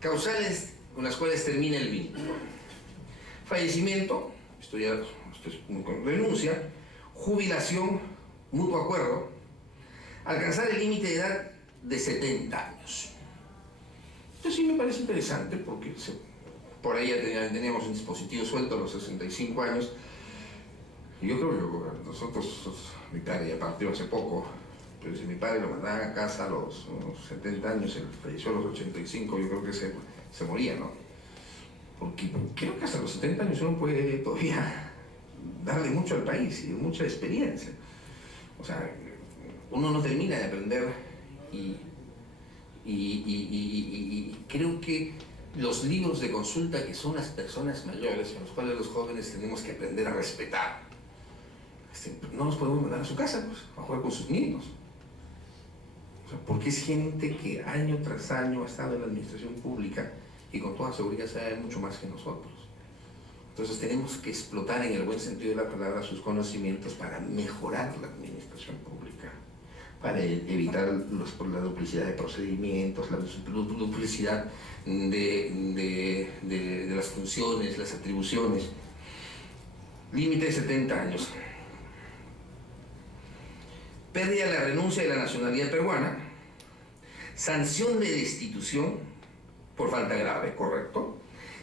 Causales con las cuales termina el vínculo: fallecimiento, esto es con renuncia; jubilación, mutuo acuerdo; alcanzar el límite de edad de 70 años. Esto sí me parece interesante porque por ahí ya teníamos un dispositivo suelto a los 65 años. Yo creo que nosotros, mi padre ya partió hace poco, pero si mi padre lo mandaban a casa a los 70 años, él falleció a los 85, yo creo que se moría, ¿no? Porque creo que hasta los 70 años uno puede todavía darle mucho al país y mucha experiencia. O sea, uno no termina de aprender y creo que los libros de consulta, que son las personas mayores, en los cuales los jóvenes tenemos que aprender a respetar, no los podemos mandar a su casa, pues, a jugar con sus niños. O sea, porque es gente que año tras año ha estado en la administración pública y con toda seguridad sabe mucho más que nosotros. Entonces tenemos que explotar en el buen sentido de la palabra sus conocimientos para mejorar la administración pública, para evitar la duplicidad de procedimientos, la duplicidad de las funciones, las atribuciones. Límite de 70 años. Pérdida de la renuncia de la nacionalidad peruana. Sanción de destitución por falta grave, correcto.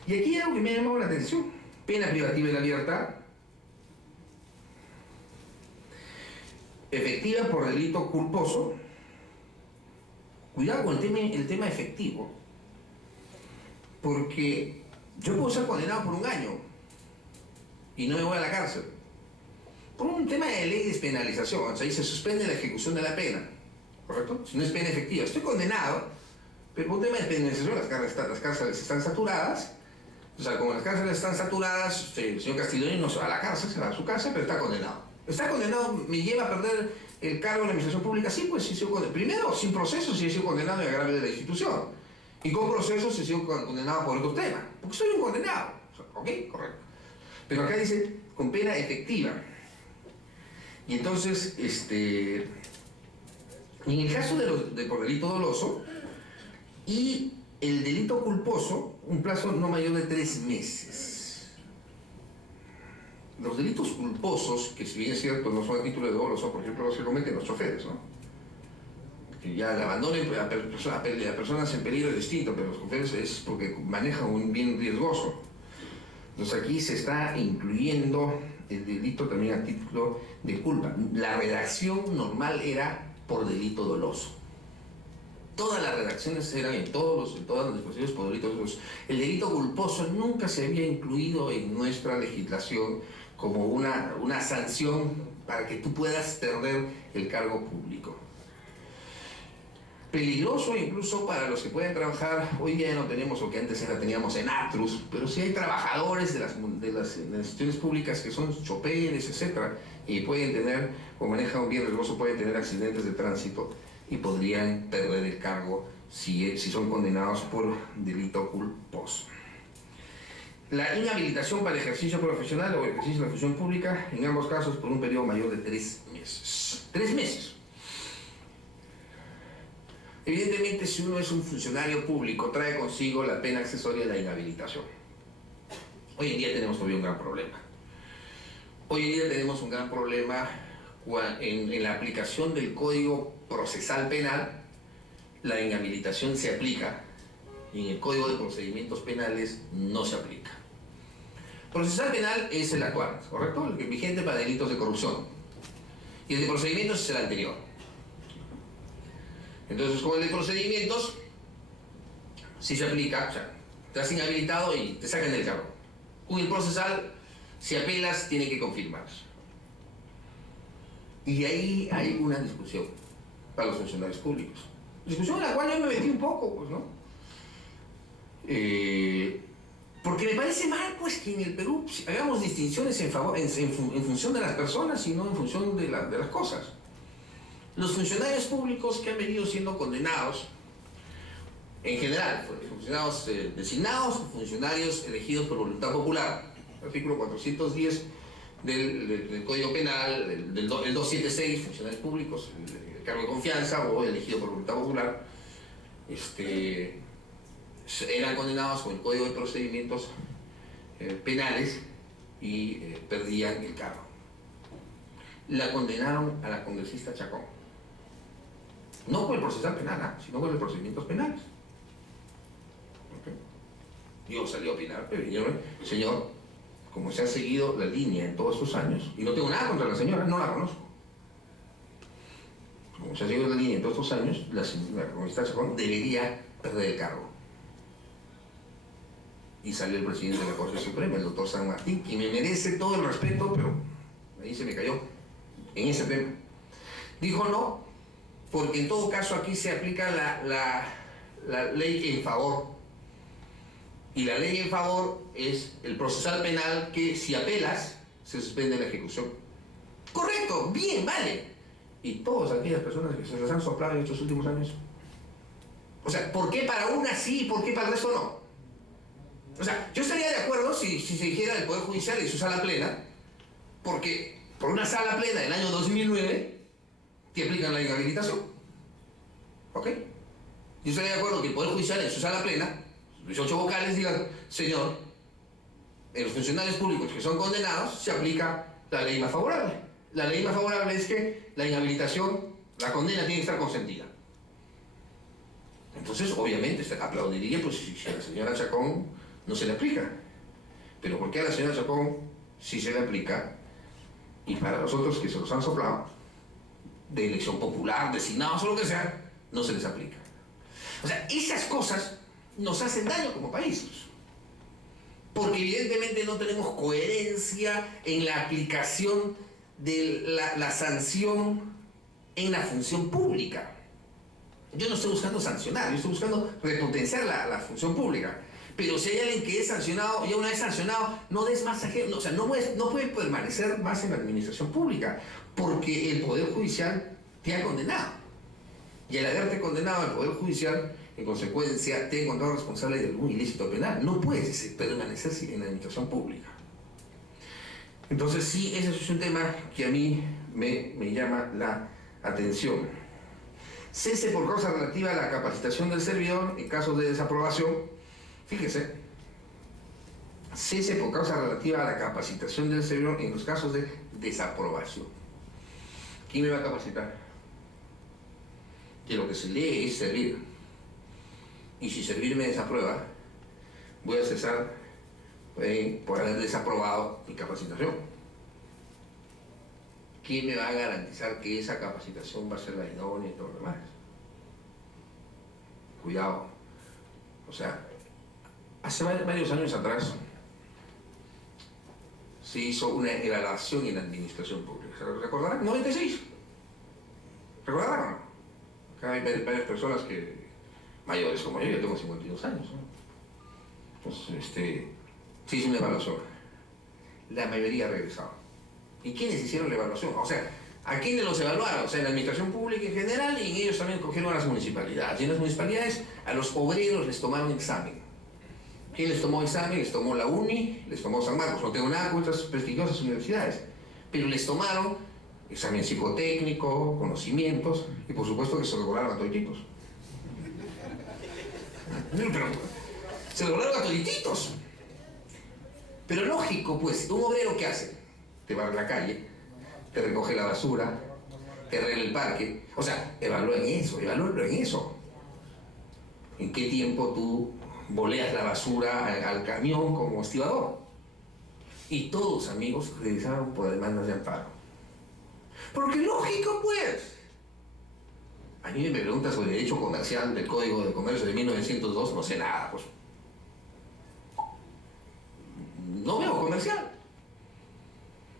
Y aquí hay algo que me ha llamado la atención: pena privativa de la libertad, efectiva por delito culposo. Cuidado con el tema efectivo, porque yo puedo ser condenado por 1 año y no me voy a la cárcel por un tema de ley de despenalización. O sea, ahí se suspende la ejecución de la pena, ¿correcto? Si no es pena efectiva, estoy condenado, pero por un tema de despenalización las cárceles están saturadas. O sea, como las cárceles están saturadas, el señor Castiglioni no se va a la cárcel, se va a su casa, pero está condenado. Está condenado, me lleva a perder el cargo en la administración pública. Sí, pues, si he sido condenado. Primero, sin proceso, si he sido condenado en agravio de la institución. Y con proceso, si he sido condenado por otro tema. Porque soy un condenado. O sea, ¿ok? Correcto. Pero acá dice, con pena efectiva. Y entonces, y en el caso de por delito doloso y el delito culposo, un plazo no mayor de 3 meses. Los delitos culposos, que si bien es cierto no son a título de doloso, por ejemplo, los que cometen los choferes, ¿no? Que ya el abandono a personas en peligro es distinto, pero los choferes es porque manejan un bien riesgoso. Entonces aquí se está incluyendo el delito también a título de culpa. La redacción normal era por delito doloso. Todas las redacciones eran en todas las disposiciones por delitos dolosos. El delito culposo nunca se había incluido en nuestra legislación como una sanción para que tú puedas perder el cargo público. Peligroso incluso para los que pueden trabajar. Hoy día ya no tenemos lo que antes teníamos en Atrus, pero sí hay trabajadores de las instituciones públicas que son choferes, etcétera, y pueden tener, o manejan un bien riesgoso, pueden tener accidentes de tránsito y podrían perder el cargo si son condenados por delito culposo. La inhabilitación para ejercicio profesional o ejercicio de la función pública, en ambos casos por un periodo mayor de 3 meses. 3 meses. Evidentemente, si uno es un funcionario público, trae consigo la pena accesoria de la inhabilitación. Hoy en día tenemos todavía un gran problema. Hoy en día tenemos un gran problema en la aplicación del Código Procesal Penal. La inhabilitación se aplica y en el Código de Procedimientos Penales no se aplica. Procesal Penal es el actual, ¿correcto? El que es vigente para delitos de corrupción. Y el de procedimientos es el anterior. Entonces, con el de procedimientos, si se aplica, o sea, te has inhabilitado y te sacan del cargo. Con el procesal, si apelas, tiene que confirmarse. Y ahí hay una discusión para los funcionarios públicos. Discusión en la cual yo me metí un poco, pues, ¿no? Porque me parece mal, pues, que en el Perú hagamos distinciones en función de las personas y no en función de las cosas. Los funcionarios públicos que han venido siendo condenados, en general, funcionarios designados o funcionarios elegidos por voluntad popular, artículo 410 del Código Penal, el 276, funcionarios públicos, el cargo de confianza o elegido por voluntad popular, eran condenados con el Código de Procedimientos Penales y perdían el cargo. La condenaron a la congresista Chacón. No por el procesal penal, sino por los procedimientos penales. ¿Okay? Yo salí a opinar, pero yo, señor, como se ha seguido la línea en todos estos años, y no tengo nada contra la señora, no la conozco. Como se ha seguido la línea en todos estos años, la congresista Chacón debería perder el cargo. Y salió el presidente de la Corte Suprema, el doctor San Martín, que me merece todo el respeto, pero ahí se me cayó en ese tema. Dijo no, porque en todo caso aquí se aplica la ley en favor. Y la ley en favor es el procesal penal que si apelas, se suspende la ejecución. Correcto, bien, vale. Y todas aquellas personas que se les han soplado en estos últimos años. O sea, ¿por qué para una sí y por qué para el resto no? O sea, yo estaría de acuerdo si se dijera el Poder Judicial y su sala plena, porque por una sala plena del año 2009 te aplican la inhabilitación. ¿Ok? Yo estaría de acuerdo que el Poder Judicial en su sala plena, 18 vocales, digan, señor, en los funcionarios públicos que son condenados se aplica la ley más favorable. La ley más favorable es que la inhabilitación, la condena tiene que estar consentida. Entonces, obviamente, aplaudiría pues, si a la señora Chacón no se le aplica. Pero ¿por qué a la señora Chacón sí se le aplica? Y para los otros que se los han soplado, de elección popular, designados o lo que sea, no se les aplica. O sea, esas cosas nos hacen daño como país. Porque evidentemente no tenemos coherencia en la aplicación de la sanción en la función pública. Yo no estoy buscando sancionar, yo estoy buscando repotenciar la función pública. Pero si hay alguien que es sancionado, ya una vez sancionado, no des más ejemplo, o sea, no puede permanecer más en la administración pública, porque el Poder Judicial te ha condenado. Y al haberte condenado el Poder Judicial, en consecuencia, te ha encontrado responsable de algún ilícito penal. No puedes permanecer en la administración pública. Entonces, sí, ese es un tema que a mí me llama la atención. Cese por causa relativa a la capacitación del servidor en caso de desaprobación. Fíjese, cese por causa relativa a la capacitación del servidor en los casos de desaprobación. ¿Quién me va a capacitar? Que lo que se lee es servir. Y si servir me desaprueba, voy a cesar por haber desaprobado mi capacitación. ¿Quién me va a garantizar que esa capacitación va a ser la idónea y todo lo demás? Cuidado. O sea, hace varios años atrás se hizo una evaluación en la administración pública. ¿Se recordarán? 96. ¿Recordarán o no? Acá hay varias personas mayores como yo tengo 52 años. ¿No? Entonces, se hizo una evaluación. La mayoría ha regresado. ¿Y quiénes hicieron la evaluación? O sea, ¿a quiénes los evaluaron? O sea, en la administración pública en general, y en ellos también cogieron a las municipalidades. Y en las municipalidades a los obreros les tomaron examen. ¿Quién les tomó examen? Les tomó la UNI, les tomó San Marcos. No tengo nada con estas prestigiosas universidades. Pero les tomaron examen psicotécnico, conocimientos, y por supuesto que se lo volaron a todititos. Pero se lo volaron a todititos. Pero lógico, pues, un obrero, ¿qué hace? Te va a la calle, te recoge la basura, te arregla el parque. O sea, evalúen evalúenlo en eso. ¿En qué tiempo tú voleas la basura al camión como estibador? Y todos, amigos, regresaron por demandas de amparo. Porque lógico, pues. A mí me preguntas sobre el derecho comercial del Código de Comercio de 1902, no sé nada, pues. No veo comercial.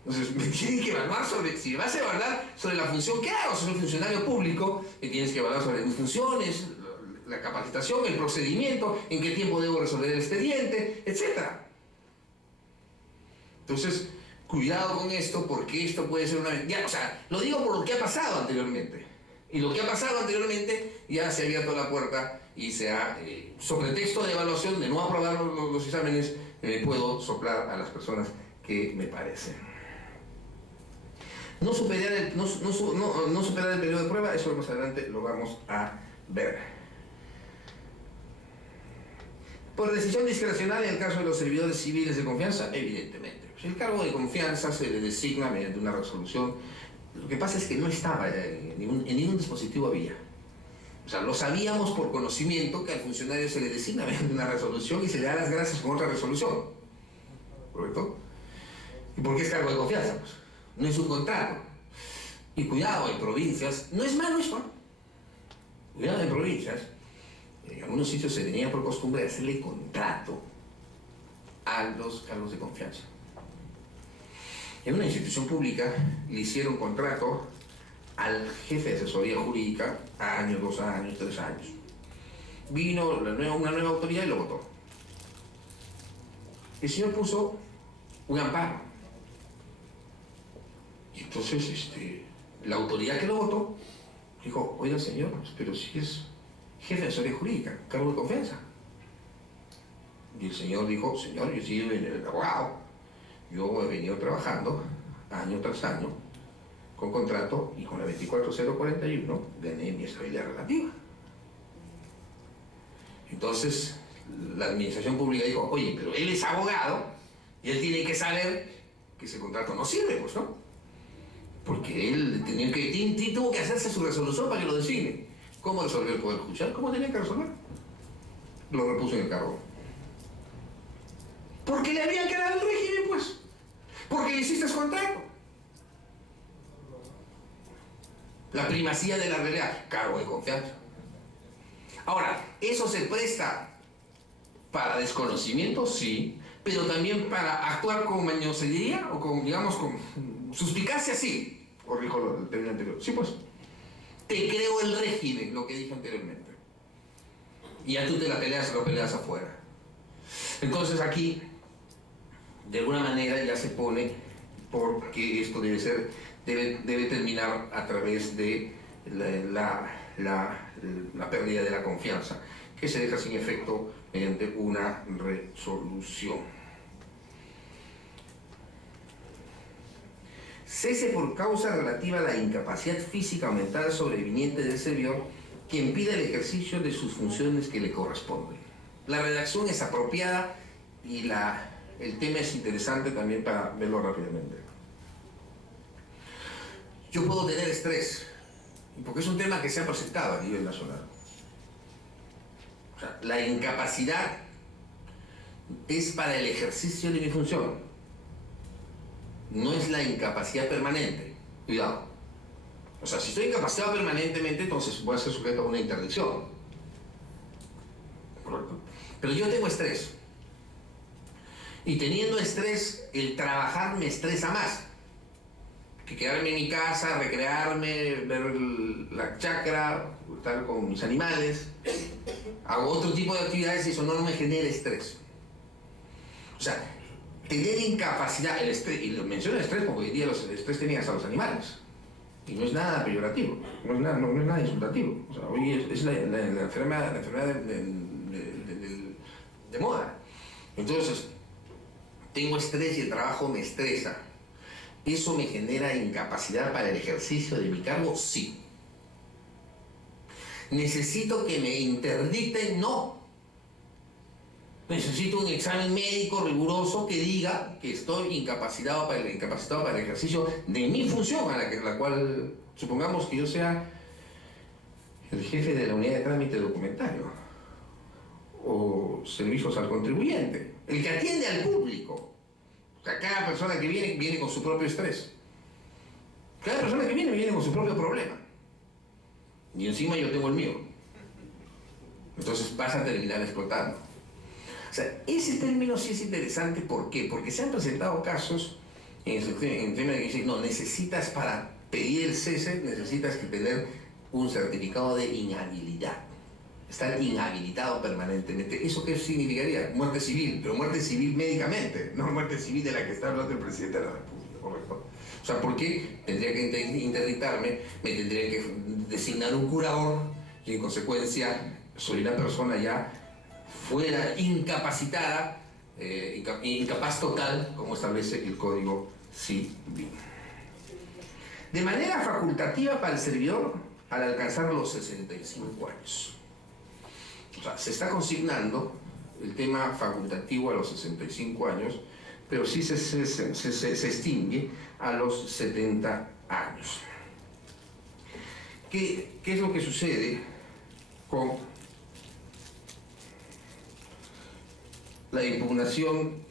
Entonces, me tienen que evaluar sobre, si vas a evaluar sobre la función que hago, soy un funcionario público, me tienes que evaluar sobre mis funciones, la capacitación, el procedimiento, en qué tiempo debo resolver el expediente, etc. Entonces, cuidado con esto, porque esto puede ser una... Ya, o sea, lo digo por lo que ha pasado anteriormente. Y lo que ha pasado anteriormente ya se ha abierto la puerta y se ha, sobre texto de evaluación, de no aprobar los exámenes, puedo soplar a las personas que me parecen. No superar el periodo de prueba, eso más adelante lo vamos a ver. Por decisión discrecional en el caso de los servidores civiles de confianza, evidentemente. El cargo de confianza se le designa mediante una resolución. Lo que pasa es que no estaba en ningún dispositivo había. O sea, lo sabíamos por conocimiento que al funcionario se le designa mediante una resolución y se le da las gracias con otra resolución. ¿Correcto? ¿Y por qué es cargo de confianza? Pues no es un contrato. Y cuidado, en provincias, no es malo eso. Cuidado, en provincias, en algunos sitios se tenía por costumbre hacerle contrato a los cargos de confianza. En una institución pública le hicieron contrato al jefe de asesoría jurídica a años, 2 años, 3 años. Vino una nueva autoridad y lo votó. El señor puso un amparo. Y entonces la autoridad que lo votó dijo, oiga señor, pero si es jefe de asesoría jurídica, cargo de confianza. Y el señor dijo, señor, yo soy el abogado. Yo he venido trabajando año tras año con contrato y con la 24041 gané mi estabilidad relativa. Entonces la administración pública dijo, oye, pero él es abogado y él tiene que saber que ese contrato no sirve, pues, ¿no? Porque él tuvo que hacerse su resolución para que lo designe. ¿Cómo resolvió el Poder Judicial? ¿Cómo tenía que resolver? Lo repuso en el cargo. Porque le habían quedado el régimen, pues. Porque le hiciste contrato. La primacía de la realidad, cargo de confianza. Ahora, ¿eso se presta para desconocimiento? Sí, pero también para actuar con mañosería o con, digamos, con suspicacia, sí. Corrijo el término anterior. Sí, pues. Te creo el régimen, lo que dije anteriormente. Y ya tú te la peleas, lo peleas afuera. Entonces aquí, de alguna manera ya se pone porque esto debe terminar a través de la pérdida de la confianza, que se deja sin efecto mediante una resolución. Cese por causa relativa a la incapacidad física o mental sobreviniente del servidor que impida el ejercicio de sus funciones que le corresponden. La redacción es apropiada y el tema es interesante también para verlo rápidamente. Yo puedo tener estrés, porque es un tema que se ha presentado a nivel nacional. O sea, la incapacidad es para el ejercicio de mi función. No es la incapacidad permanente. Cuidado. O sea, si estoy incapacitado permanentemente, entonces voy a ser sujeto a una interdicción. ¿Correcto? Pero yo tengo estrés. Y teniendo estrés, el trabajar me estresa más que quedarme en mi casa, recrearme, ver la chacra, estar con mis animales. Hago otro tipo de actividades y eso no me genera estrés. O sea, tener incapacidad, el estrés, y lo menciono el estrés porque hoy día el estrés tenía hasta los animales. Y no es nada peyorativo, no es nada insultativo. O sea, hoy es la enfermedad de moda. Entonces, tengo estrés y el trabajo me estresa. ¿Eso me genera incapacidad para el ejercicio de mi cargo? Sí. ¿Necesito que me interdicten? No. Necesito un examen médico riguroso que diga que estoy incapacitado para el ejercicio de mi función, a la cual supongamos que yo sea el jefe de la unidad de trámite documentario o servicios al contribuyente, el que atiende al público. O sea, cada persona que viene con su propio estrés. Cada persona que viene con su propio problema. Y encima yo tengo el mío. Entonces vas a terminar explotando. O sea, ese término sí es interesante. ¿Por qué? Porque se han presentado casos en tema de que dicen, no, necesitas para pedir el cese, necesitas que tener un certificado de inhabilidad. Estar inhabilitado permanentemente. ¿Eso qué significaría? Muerte civil, pero muerte civil médicamente, no muerte civil de la que está hablando el presidente de la República, ¿correcto? O sea, ¿por qué? Tendría que interdictarme, me tendría que designar un curador y en consecuencia soy una persona ya fuera incapacitada, incapaz total, como establece el Código Civil. De manera facultativa para el servidor al alcanzar los 65 años. O sea, se está consignando el tema facultativo a los 65 años, pero sí se extingue a los 70 años. ¿Qué es lo que sucede con la impugnación?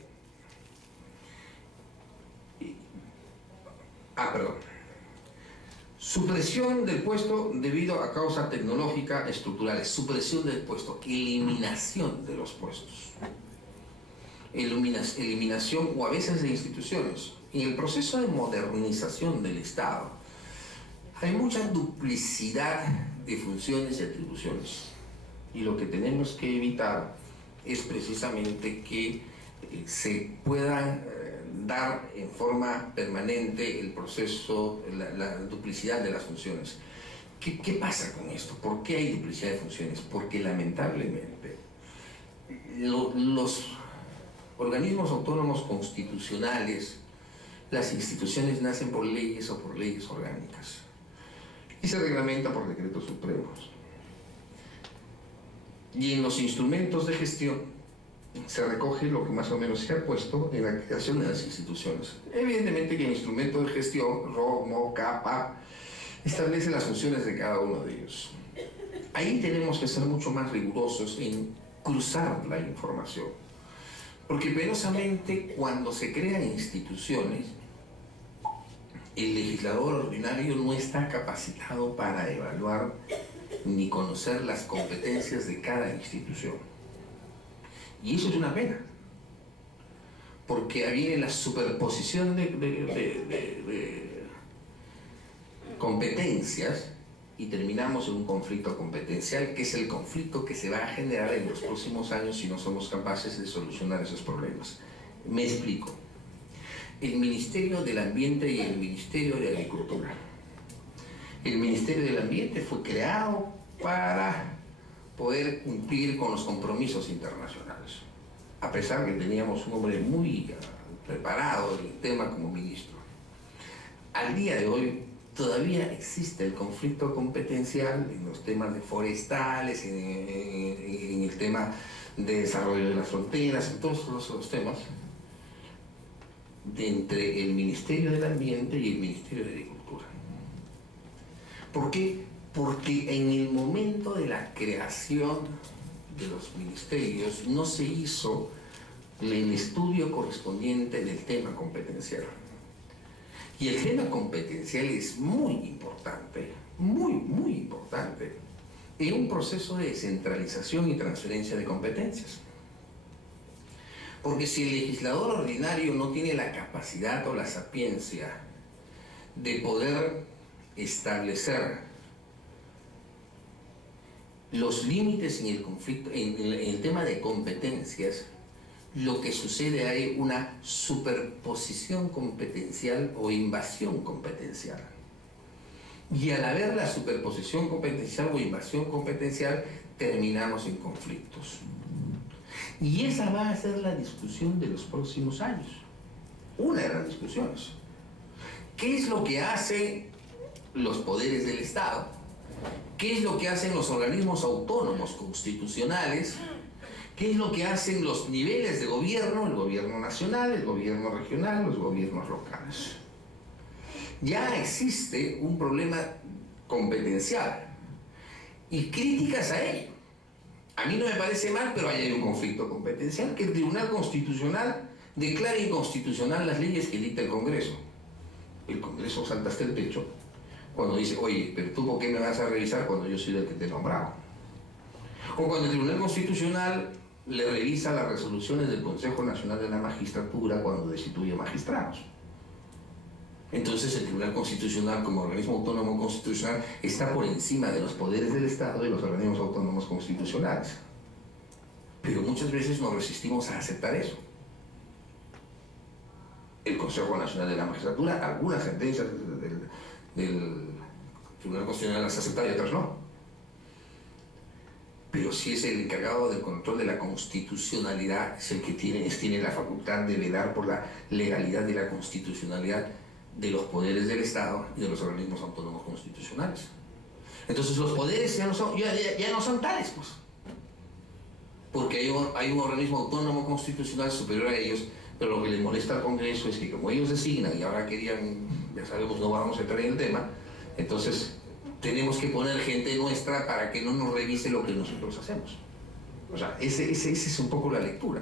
Supresión del puesto debido a causa tecnológica estructurales. Supresión del puesto, eliminación de los puestos. Eliminación o a veces de instituciones. En el proceso de modernización del Estado hay mucha duplicidad de funciones y atribuciones. Y lo que tenemos que evitar es precisamente que se puedan dar en forma permanente el proceso, la duplicidad de las funciones. ¿Qué pasa con esto? ¿Por qué hay duplicidad de funciones? Porque lamentablemente los organismos autónomos constitucionales, las instituciones nacen por leyes o por leyes orgánicas y se reglamenta por decretos supremos. Y en los instrumentos de gestión se recoge lo que más o menos se ha puesto en la creación de las instituciones. Evidentemente que el instrumento de gestión, ROMO, CAPA, establece las funciones de cada uno de ellos. Ahí tenemos que ser mucho más rigurosos en cruzar la información. Porque penosamente cuando se crean instituciones, el legislador ordinario no está capacitado para evaluar ni conocer las competencias de cada institución. Y eso es una pena, porque viene la superposición de competencias y terminamos en un conflicto competencial, que es el conflicto que se va a generar en los próximos años si no somos capaces de solucionar esos problemas. Me explico. El Ministerio del Ambiente y el Ministerio de Agricultura. El Ministerio del Ambiente fue creado para poder cumplir con los compromisos internacionales, a pesar que teníamos un hombre muy preparado en el tema como ministro. Al día de hoy todavía existe el conflicto competencial en los temas de forestales, en el tema de desarrollo de las fronteras, en todos los temas, entre el Ministerio del Ambiente y el Ministerio de Agricultura. ¿Por qué? Porque en el momento de la creación de los ministerios no se hizo el estudio correspondiente del tema competencial. Y el tema competencial es muy importante, muy importante, en un proceso de descentralización y transferencia de competencias. Porque si el legislador ordinario no tiene la capacidad o la sapiencia de poder establecer los límites en el conflicto, en el tema de competencias, lo que sucede hay una superposición competencial o invasión competencial. Y al haber la superposición competencial o invasión competencial, terminamos en conflictos. Y esa va a ser la discusión de los próximos años. Una de las discusiones. ¿Qué es lo que hacen los poderes del Estado? ¿Qué es lo que hacen los organismos autónomos constitucionales? ¿Qué es lo que hacen los niveles de gobierno, el gobierno nacional, el gobierno regional, los gobiernos locales? Ya existe un problema competencial y críticas a ello. A mí no me parece mal, pero ahí hay un conflicto competencial, que el Tribunal Constitucional declara inconstitucional las leyes que dicta el Congreso. El Congreso salta hasta el techo cuando dice, oye, pero tú ¿por qué me vas a revisar cuando yo soy el que te he nombrado? O cuando el Tribunal Constitucional le revisa las resoluciones del Consejo Nacional de la Magistratura cuando destituye magistrados. Entonces el Tribunal Constitucional, como organismo autónomo constitucional, está por encima de los poderes del Estado y los organismos autónomos constitucionales. Pero muchas veces nos resistimos a aceptar eso. El Consejo Nacional de la Magistratura, algunas sentencias del Tribunal Constitucional las acepta y otras no. Pero si es el encargado del control de la constitucionalidad, es el que tiene la facultad de velar por la legalidad y la constitucionalidad de los poderes del Estado y de los organismos autónomos constitucionales. Entonces los poderes ya no son tales, pues. porque hay un organismo autónomo constitucional superior a ellos, pero lo que les molesta al Congreso es que como ellos designan y ahora querían, ya sabemos, no vamos a entrar en el tema, entonces tenemos que poner gente nuestra para que no nos revise lo que nosotros hacemos. O sea, esa es un poco la lectura.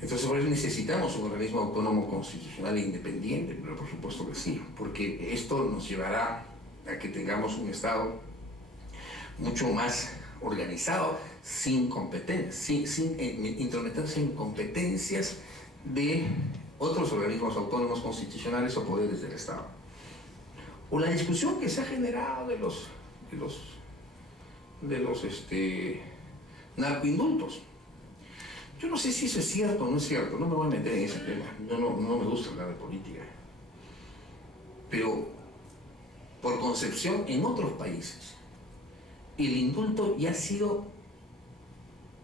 Entonces por eso necesitamos un organismo autónomo constitucional e independiente, pero por supuesto que sí, porque esto nos llevará a que tengamos un Estado mucho más organizado, sin competencias, sin intrometerse en competencias de otros organismos autónomos constitucionales o poderes del Estado. O la discusión que se ha generado de los narcoindultos. Yo no sé si eso es cierto o no es cierto, no me voy a meter en ese tema, yo no me gusta hablar de política. Pero, por concepción, en otros países, el indulto ya ha sido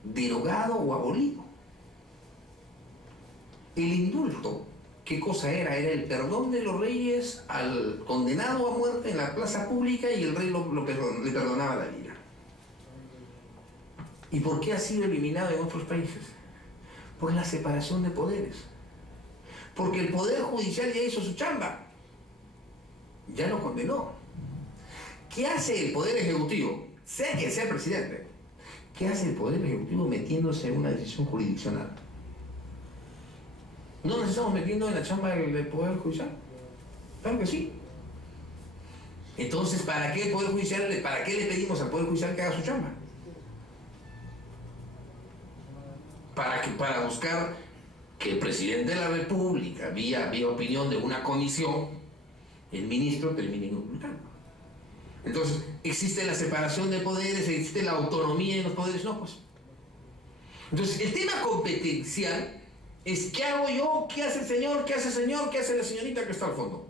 derogado o abolido. El indulto, ¿qué cosa era? Era el perdón de los reyes al condenado a muerte en la plaza pública y el rey le perdonaba la vida. ¿Y por qué ha sido eliminado en otros países? Por la separación de poderes. Porque el Poder Judicial ya hizo su chamba. Ya lo condenó. ¿Qué hace el Poder Ejecutivo? Sea quien sea el presidente. ¿Qué hace el Poder Ejecutivo metiéndose en una decisión jurisdiccional? ¿No nos estamos metiendo en la chamba del Poder Judicial? Claro que sí. Entonces, ¿para qué le pedimos al Poder Judicial que haga su chamba? Para buscar que el presidente de la República, vía opinión de una comisión, el ministro termine indultando. Entonces, ¿existe la separación de poderes? ¿Existe la autonomía en los poderes? No, pues. Entonces, el tema competencial es ¿qué hago yo? ¿Qué hace el señor? ¿Qué hace el señor? ¿Qué hace la señorita que está al fondo?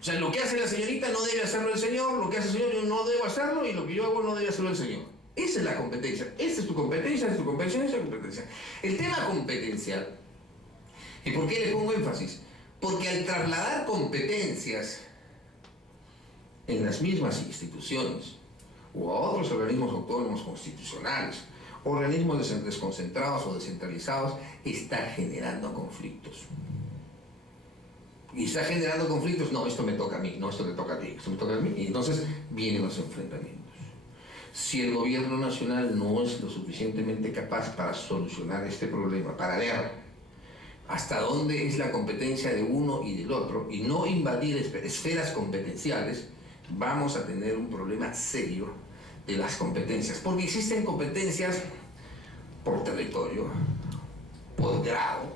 O sea, lo que hace la señorita no debe hacerlo el señor, lo que hace el señor yo no debo hacerlo y lo que yo hago no debe hacerlo el señor. Esa es la competencia. Esta es tu competencia, esta es tu competencia, esta es tu competencia. El tema competencial, ¿y por qué le pongo énfasis? Porque al trasladar competencias en las mismas instituciones o a otros organismos autónomos constitucionales, organismos desconcentrados o descentralizados, está generando conflictos. Y está generando conflictos, no, esto me toca a mí, no, esto te toca a ti, esto me toca a mí, y entonces vienen los enfrentamientos. Si el gobierno nacional no es lo suficientemente capaz para solucionar este problema, para ver hasta dónde es la competencia de uno y del otro, y no invadir esferas competenciales, vamos a tener un problema serio de las competencias. Porque existen competencias por territorio, por grado,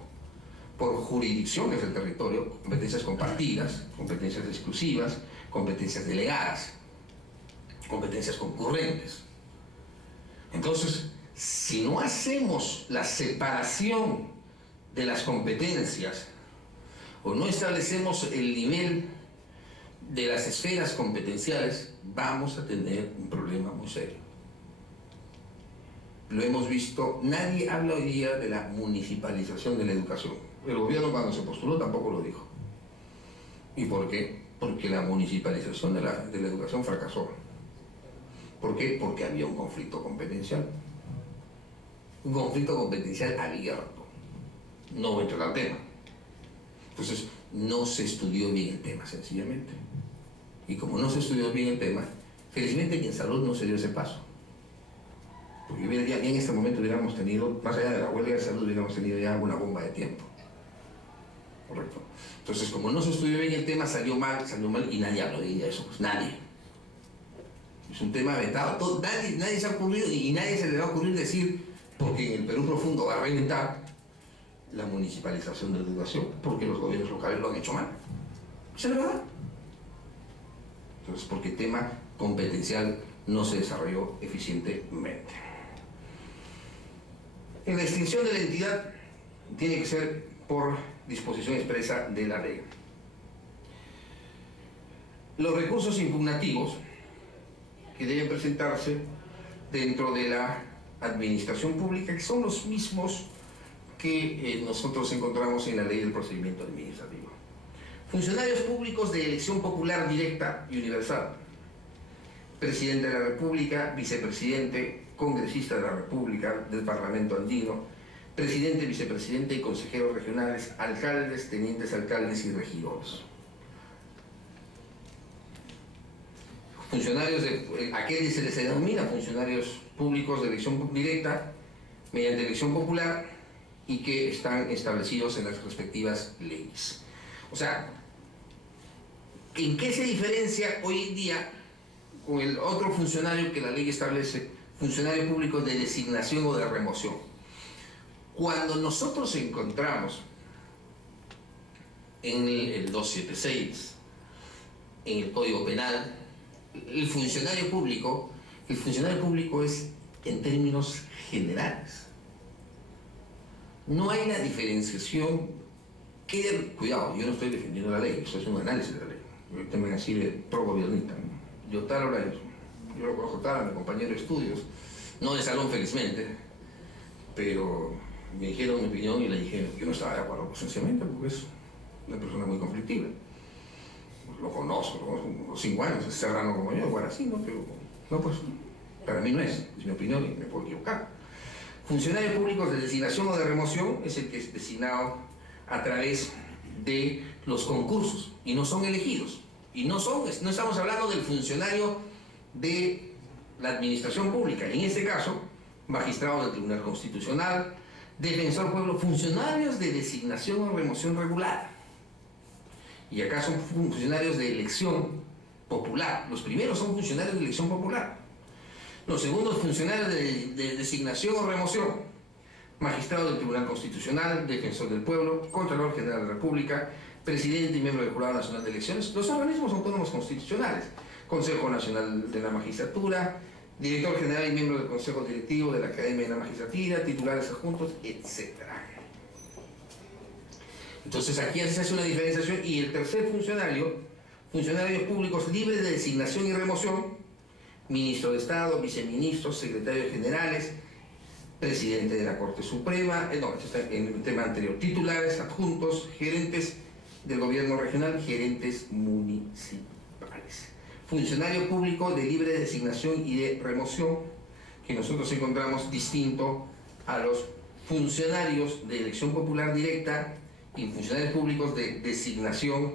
por jurisdicciones del territorio, competencias compartidas, competencias exclusivas, competencias delegadas, competencias concurrentes. Entonces, si no hacemos la separación de las competencias o no establecemos el nivel de las esferas competenciales, vamos a tener un problema muy serio. Lo hemos visto, nadie habla hoy día de la municipalización de la educación. El gobierno cuando se postuló tampoco lo dijo. ¿Y por qué? Porque la municipalización de la educación fracasó. ¿Por qué? Porque había un conflicto competencial. Un conflicto competencial abierto. No voy a entrar al tema. Entonces, no se estudió bien el tema, sencillamente. Y como no se estudió bien el tema, felizmente que en salud no se dio ese paso. Porque ya en este momento hubiéramos tenido, más allá de la huelga de salud, hubiéramos tenido ya una bomba de tiempo. Correcto. Entonces, como no se estudió bien el tema, salió mal y nadie habló de eso, pues nadie. Es un tema vetado. Nadie se ha ocurrido y nadie se le va a ocurrir decir, porque en el Perú profundo va a reventar la municipalización de la educación, porque los gobiernos locales lo han hecho mal. Esa es la verdad. Entonces, porque el tema competencial no se desarrolló eficientemente. En la extinción de la entidad tiene que ser por disposición expresa de la ley. Los recursos impugnativos que deben presentarse dentro de la administración pública, que son los mismos que nosotros encontramos en la ley del procedimiento administrativo. Funcionarios públicos de elección popular directa y universal, presidente de la República, vicepresidente congresista de la República, del Parlamento andino, presidente, vicepresidente y consejeros regionales, alcaldes, tenientes alcaldes y regidores. Funcionarios de aquellos se les denomina funcionarios públicos de elección directa mediante elección popular y que están establecidos en las respectivas leyes. O sea, ¿en qué se diferencia hoy en día con el otro funcionario que la ley establece, funcionario público de designación o de remoción? Cuando nosotros encontramos en el 276, en el Código Penal, el funcionario público es en términos generales. No hay la diferenciación que, cuidado, yo no estoy defendiendo la ley, esto es un análisis de la ley. Ahorita me van a decir de pro-gobernista, ¿no? Yo tal hora, yo lo conozco tal, a mi compañero de estudios, no de salón felizmente, pero me dijeron mi opinión y le dije, yo no estaba de acuerdo sencillamente porque es una persona muy conflictiva. Lo conozco, unos 5 años, es serrano como yo, igual así, ¿no? Pero no, pues, para mí no es mi opinión y me puedo equivocar. Funcionarios públicos de designación o de remoción es el que es designado a través de los concursos y no son elegidos. Y no estamos hablando del funcionario de la administración pública, en este caso, magistrado del Tribunal Constitucional, defensor del pueblo, funcionarios de designación o remoción regular. Y acá son funcionarios de elección popular. Los primeros son funcionarios de elección popular. Los segundos, funcionarios de designación o remoción. Magistrado del Tribunal Constitucional, defensor del pueblo, Contralor General de la República, presidente y miembro del Jurado Nacional de Elecciones, los organismos autónomos constitucionales, Consejo Nacional de la Magistratura, director general y miembro del Consejo Directivo de la Academia de la Magistratura, titulares adjuntos, etc. Entonces aquí se hace una diferenciación. Y el tercer funcionario, funcionarios públicos libres de designación y remoción, ministro de Estado, viceministros, secretarios generales, presidente de la Corte Suprema, esto está en el tema anterior, titulares, adjuntos, gerentes del gobierno regional, gerentes municipales. Funcionario público de libre designación y de remoción, que nosotros encontramos distinto a los funcionarios de elección popular directa y funcionarios públicos de designación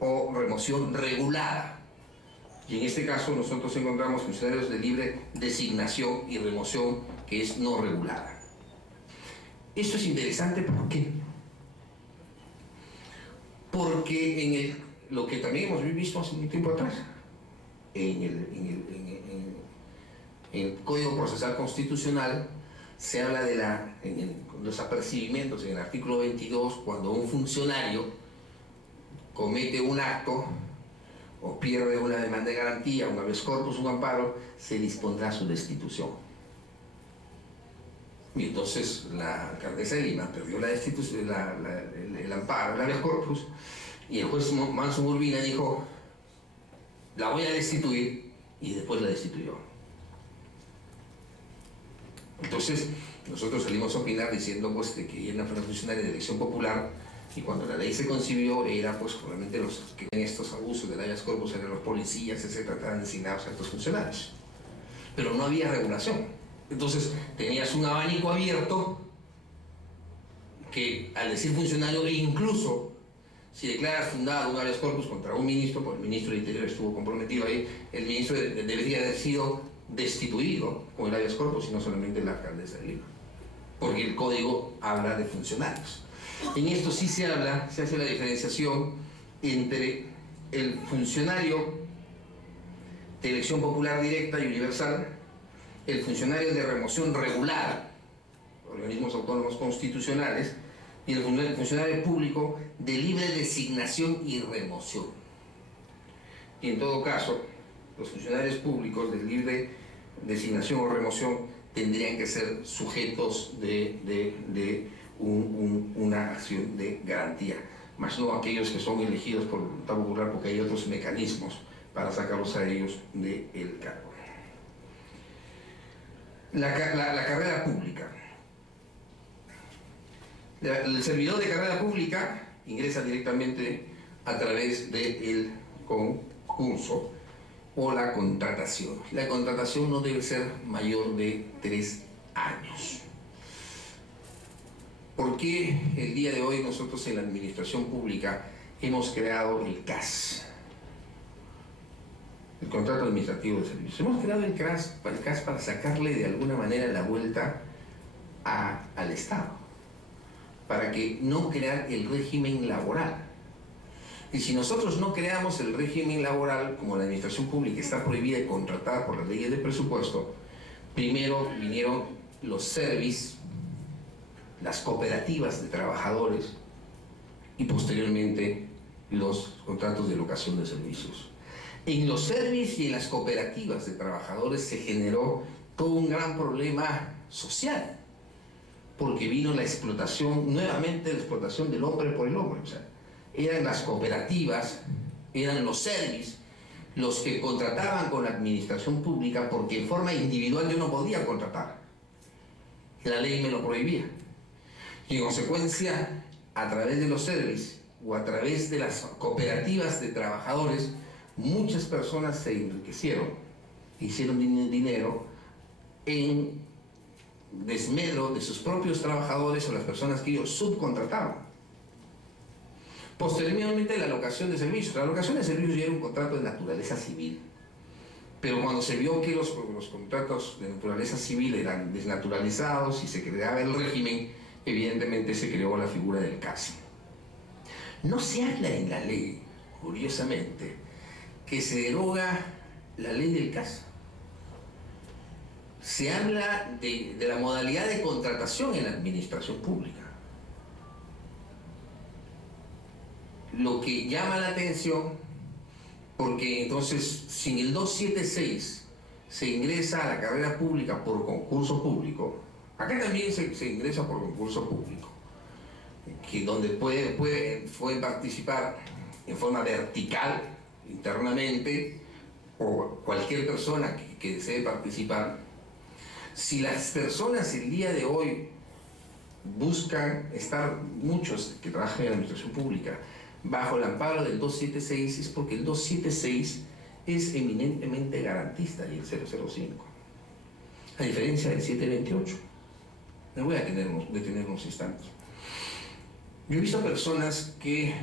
o remoción regulada. Y en este caso nosotros encontramos funcionarios de libre designación y remoción que es no regulada. Esto es interesante, ¿por qué? Porque en lo que también hemos visto hace un tiempo atrás, en el Código Procesal Constitucional se habla de los apercibimientos en el artículo 22, cuando un funcionario comete un acto o pierde una demanda de garantía, un habeas corpus, un amparo, se dispondrá su destitución. Y entonces la alcaldesa de Lima perdió la destitución, el amparo, el habeas corpus, y el juez Manso Urbina dijo, la voy a destituir, y después la destituyó. Entonces nosotros salimos a opinar diciendo pues de que ella fue una funcionaria de elección popular, y cuando la ley se concibió era pues realmente los que en estos abusos del habeas corpus eran los policías, etcétera, estaban designados a estos funcionarios, pero no había regulación. Entonces tenías un abanico abierto que al decir funcionario, e incluso si declaras fundado un habeas corpus contra un ministro, pues el ministro del Interior estuvo comprometido ahí, el ministro debería haber sido destituido con el habeas corpus y no solamente la alcaldesa de Lima, porque el código habla de funcionarios. En esto sí se hace la diferenciación entre el funcionario de elección popular directa y universal, el funcionario de remoción regular, organismos autónomos constitucionales, y el funcionario público de libre designación y remoción. Y en todo caso, los funcionarios públicos de libre designación o remoción tendrían que ser sujetos de una acción de garantía, más no aquellos que son elegidos por voluntad popular, porque hay otros mecanismos para sacarlos a ellos del cargo. La carrera pública. El servidor de carrera pública ingresa directamente a través del concurso o la contratación. La contratación no debe ser mayor de 3 años. ¿Por qué el día de hoy nosotros en la administración pública hemos creado el CAS? El contrato administrativo de servicios. Hemos creado el CAS para sacarle de alguna manera la vuelta al Estado, para que no crear el régimen laboral. Y si nosotros no creamos el régimen laboral, como la administración pública está prohibida de contratar por las leyes de presupuesto, primero vinieron los servicios, las cooperativas de trabajadores y posteriormente los contratos de locación de servicios. En los servicios y en las cooperativas de trabajadores se generó todo un gran problema social, porque vino la explotación, nuevamente la explotación del hombre por el hombre. O sea, eran las cooperativas, eran los servicios los que contrataban con la administración pública, porque en forma individual yo no podía contratar. La ley me lo prohibía. Y en consecuencia, a través de los servicios o a través de las cooperativas de trabajadores, muchas personas se enriquecieron, hicieron dinero en desmedro de sus propios trabajadores o las personas que ellos subcontrataban. Posteriormente, la locación de servicios. La locación de servicios ya era un contrato de naturaleza civil, pero cuando se vio que los contratos de naturaleza civil eran desnaturalizados y se creaba el régimen, evidentemente se creó la figura del CAS. No se habla en la ley, curiosamente, que se deroga la ley del CAS. Se habla de la modalidad de contratación en la administración pública. Lo que llama la atención, porque entonces, si en el 276 se ingresa a la carrera pública por concurso público, acá también se ingresa por concurso público, que donde puede participar en forma vertical, internamente, o cualquier persona que desee participar. Si las personas el día de hoy buscan estar, muchos que trabajan en la administración pública, bajo el amparo del 276, es porque el 276 es eminentemente garantista y el 005, a diferencia del 728. Me voy a detener unos instantes. Yo he visto personas que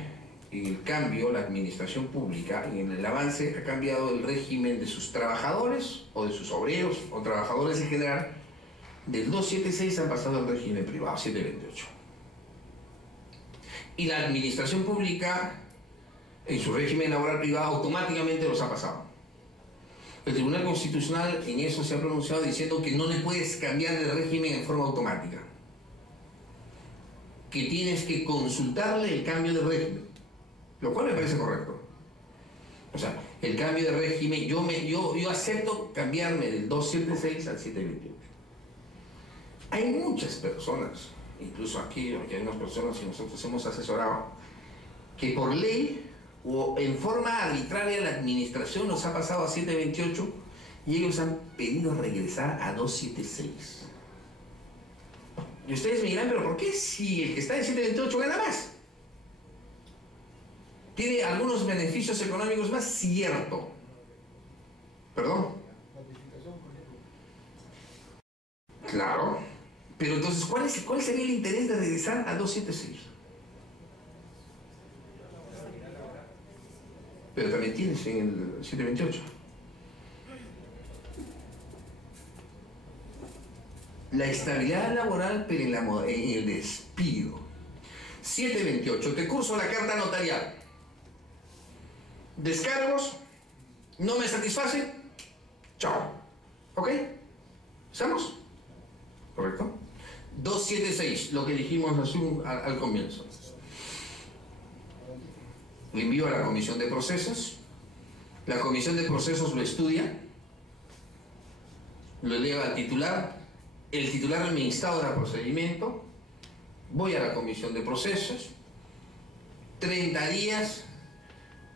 en el cambio, la administración pública, en el avance, ha cambiado el régimen de sus trabajadores o de sus obreros o trabajadores en general. Del 276 han pasado al régimen privado, 728. Y la administración pública, en su régimen laboral privado, automáticamente los ha pasado. El Tribunal Constitucional en eso se ha pronunciado diciendo que no le puedes cambiar de régimen en forma automática, que tienes que consultarle el cambio de régimen, lo cual me parece correcto. O sea, el cambio de régimen, yo acepto cambiarme del 276 al 728. Hay muchas personas, incluso aquí hay unas personas que nosotros hemos asesorado, que por ley o en forma arbitraria la administración los ha pasado a 728 y ellos han pedido regresar a 276. Y ustedes me dirán, pero ¿por qué si el que está en 728 gana más? ¿Tiene algunos beneficios económicos más? Cierto. ¿Perdón? Claro. Pero entonces, ¿cuál sería el interés de regresar a 276? Pero también tienes en el 728. La estabilidad laboral, pero en el despido. 728, te curso la carta notarial. Descargos, no me satisface, chao. ¿Ok? ¿Estamos? ¿Correcto? 276, lo que dijimos al comienzo. Lo envío a la comisión de procesos. La comisión de procesos lo estudia, lo eleva al titular. El titular me instaura procedimiento. Voy a la comisión de procesos. 30 días,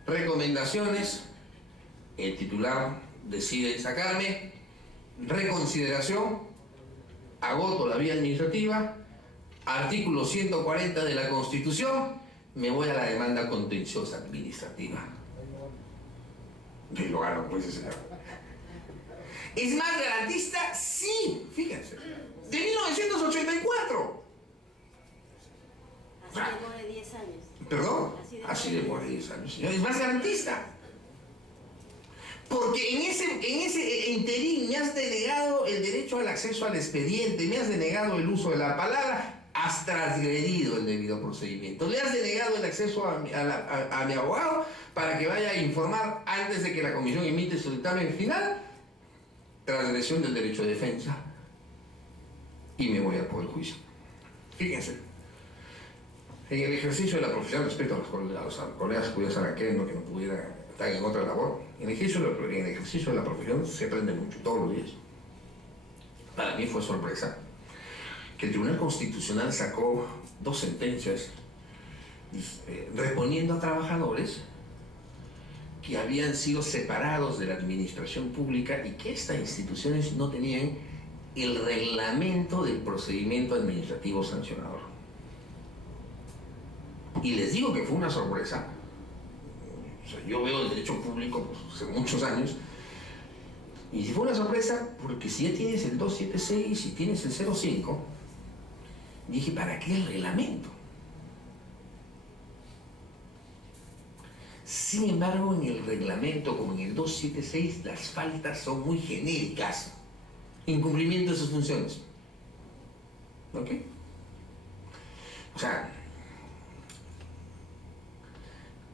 recomendaciones. El titular decide sacarme. Reconsideración. Agoto la vía administrativa. Artículo 140 de la Constitución. Me voy a la demanda contenciosa administrativa. Y lo ganó, pues, ese señor. ¿Es más garantista? Sí, fíjense. De 1984. Así demora 10 años. ¿Perdón? Así demora 10 años, señor. Es más garantista. Porque en ese interín me has denegado el derecho al acceso al expediente, me has denegado el uso de la palabra, has transgredido el debido procedimiento. Le has denegado el acceso a mi abogado para que vaya a informar antes de que la comisión emite su dictamen final, transgresión del derecho de defensa, y me voy al Poder Judicial. Fíjense, en el ejercicio de la profesión, respecto a los colegas judíos araqueños que no pudieran estar en otra labor, en el ejercicio de la profesión se aprende mucho, todos los días. Para mí fue sorpresa que el Tribunal Constitucional sacó 2 sentencias reponiendo a trabajadores que habían sido separados de la administración pública y que estas instituciones no tenían el reglamento del procedimiento administrativo sancionador. Y les digo que fue una sorpresa. O sea, yo veo el derecho público pues, hace muchos años, y si fue una sorpresa porque si ya tienes el 276 y tienes el 05, dije, ¿para qué el reglamento? Sin embargo, en el reglamento, como en el 276, las faltas son muy genéricas. Incumplimiento de sus funciones. ¿Ok? O sea,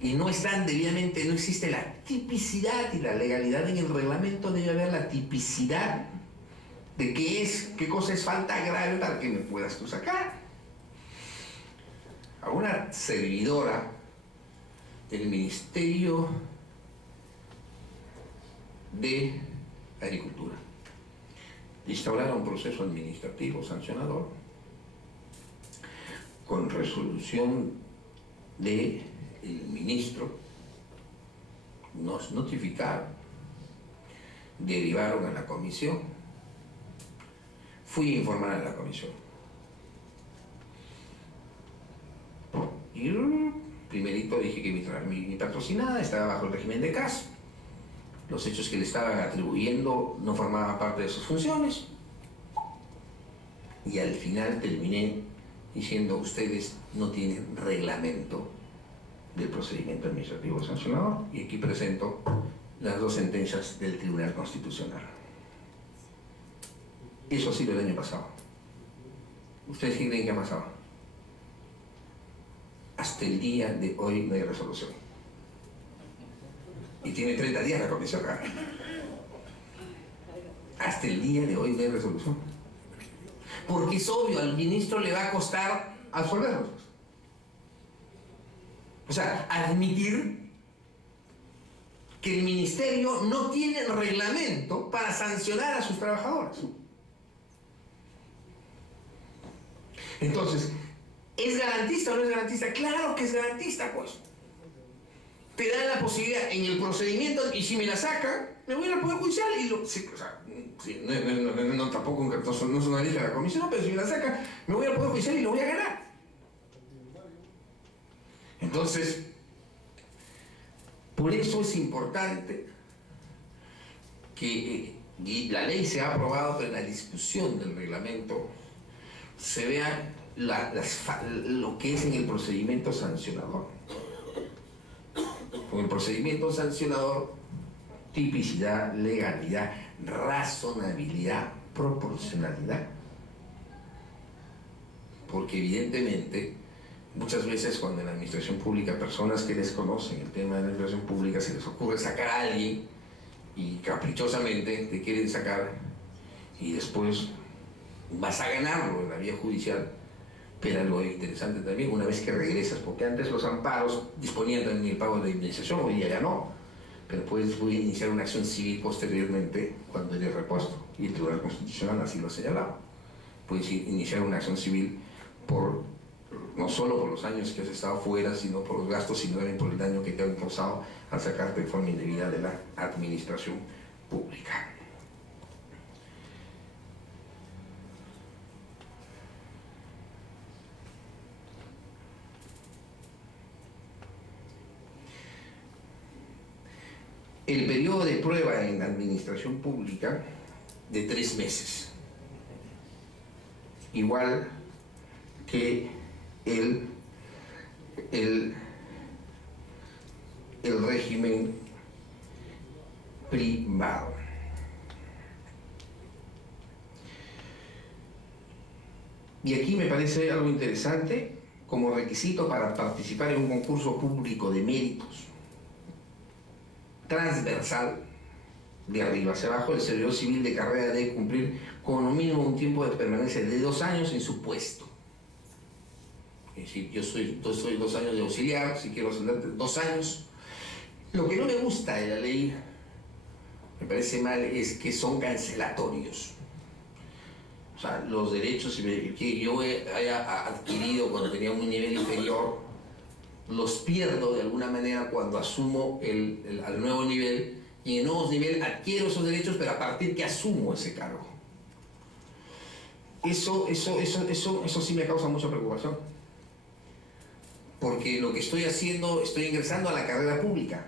y no están debidamente, no existe la tipicidad y la legalidad en el reglamento, debe haber la tipicidad de qué cosa es falta grave para que me puedas tú sacar. A una servidora del Ministerio de Agricultura instauraron un proceso administrativo sancionador con resolución del ministro, nos notificaron, derivaron a la comisión, fui a informar a la comisión. Y primerito dije que mi patrocinada estaba bajo el régimen de caso. Los hechos que le estaban atribuyendo no formaban parte de sus funciones. Y al final terminé diciendo, ustedes no tienen reglamento del procedimiento administrativo sancionador. Y aquí presento las 2 sentencias del Tribunal Constitucional. Eso ha sido el año pasado. ¿Ustedes qué creen que ha pasado? Hasta el día de hoy no hay resolución. Y tiene 30 días la comisión acá. Hasta el día de hoy no hay resolución. Porque es obvio, al ministro le va a costar absolverlos. O sea, admitir que el ministerio no tiene reglamento para sancionar a sus trabajadores. Entonces, ¿es garantista o no es garantista? Claro que es garantista, pues. Te dan la posibilidad en el procedimiento, y si me la sacan, me voy al Poder Judicial y lo... Sí, o sea, sí, tampoco no es una lista de la comisión, pero si me la sacan, me voy al Poder Judicial y lo voy a ganar. Entonces, por eso es importante que la ley se ha aprobado, pero en la discusión del reglamento se vea lo que es en el procedimiento sancionador. Con el procedimiento sancionador, tipicidad, legalidad, razonabilidad, proporcionalidad. Porque evidentemente, muchas veces cuando en la administración pública, personas que desconocen el tema de la administración pública, se les ocurre sacar a alguien y caprichosamente te quieren sacar y después vas a ganarlo en la vía judicial. Pero lo interesante también, una vez que regresas, porque antes los amparos disponían también del pago de indemnización, hoy día ya no, pero puedes iniciar una acción civil posteriormente cuando eres repuesto, y el Tribunal Constitucional así lo ha señalado. Puedes iniciar una acción civil no solo por los años que has estado fuera, sino por los gastos, sino también por el daño que te han causado al sacarte de forma indebida de la administración pública. El periodo prueba en administración pública de 3 meses. Igual que el régimen privado. Y aquí me parece algo interesante, como requisito para participar en un concurso público de méritos transversal, de arriba hacia abajo, el servidor civil de carrera debe cumplir como mínimo un tiempo de permanencia de 2 años en su puesto. Es decir, yo soy 2 años de auxiliar, si quiero ascender 2 años. Lo que no me gusta de la ley, me parece mal, es que son cancelatorios. O sea, los derechos que yo haya adquirido cuando tenía un nivel inferior, los pierdo de alguna manera cuando asumo al nuevo nivel, y en el nuevo nivel adquiero esos derechos, pero a partir que asumo ese cargo. Eso sí me causa mucha preocupación. Porque lo que estoy haciendo, estoy ingresando a la carrera pública,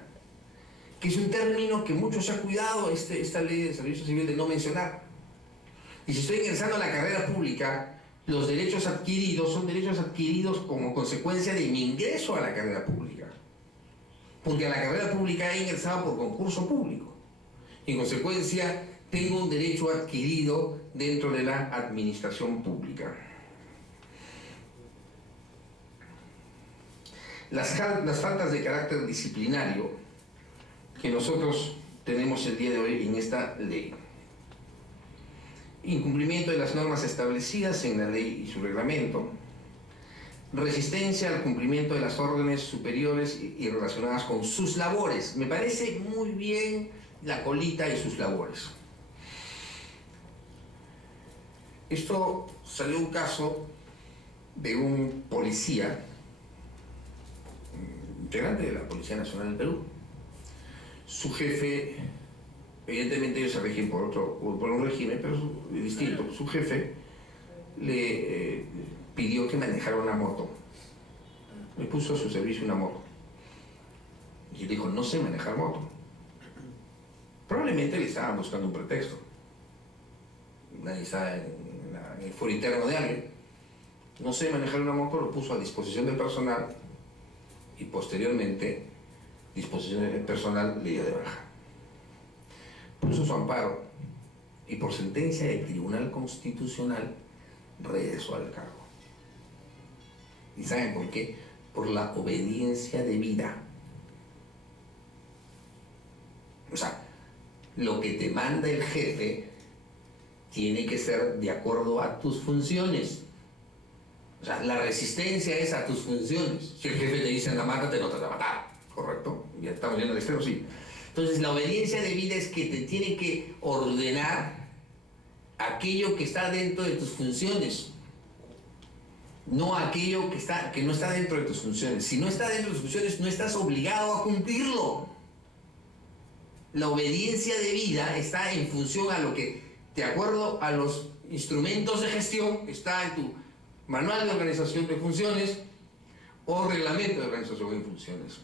que es un término que mucho se ha cuidado esta ley de servicio civil de no mencionar. Y si estoy ingresando a la carrera pública, los derechos adquiridos son derechos adquiridos como consecuencia de mi ingreso a la carrera pública. Porque a la carrera pública he ingresado por concurso público. En consecuencia, tengo un derecho adquirido dentro de la administración pública. Las faltas de carácter disciplinario que nosotros tenemos el día de hoy en esta ley. Incumplimiento de las normas establecidas en la ley y su reglamento. Resistencia al cumplimiento de las órdenes superiores y relacionadas con sus labores. Me parece muy bien la colita y sus labores. Esto salió un caso de un policía, integrante de la Policía Nacional del Perú. Su jefe, evidentemente ellos se rigen por un régimen, pero es distinto. Su jefe le pidió que manejara una moto. Le puso a su servicio una moto. Y él dijo, no sé manejar moto. Probablemente le estaban buscando un pretexto. Nadie está en el foro interno de alguien. No sé manejar una moto, lo puso a disposición del personal y posteriormente disposición del personal le dio de baja. Puso su amparo y por sentencia del Tribunal Constitucional regresó al cargo. ¿Y saben por qué? Por la obediencia debida. O sea, lo que te manda el jefe tiene que ser de acuerdo a tus funciones. O sea, la resistencia es a tus funciones. Si el jefe te dice anda, mátate, no te va a matar. ¿Correcto? Ya estamos yendo al extremo, sí. Entonces, la obediencia debida es que te tiene que ordenar aquello que está dentro de tus funciones. No aquello que no está dentro de tus funciones. Si no está dentro de tus funciones, no estás obligado a cumplirlo. La obediencia debida está en función a lo que, de acuerdo a los instrumentos de gestión, está en tu manual de organización de funciones o reglamento de organización de funciones.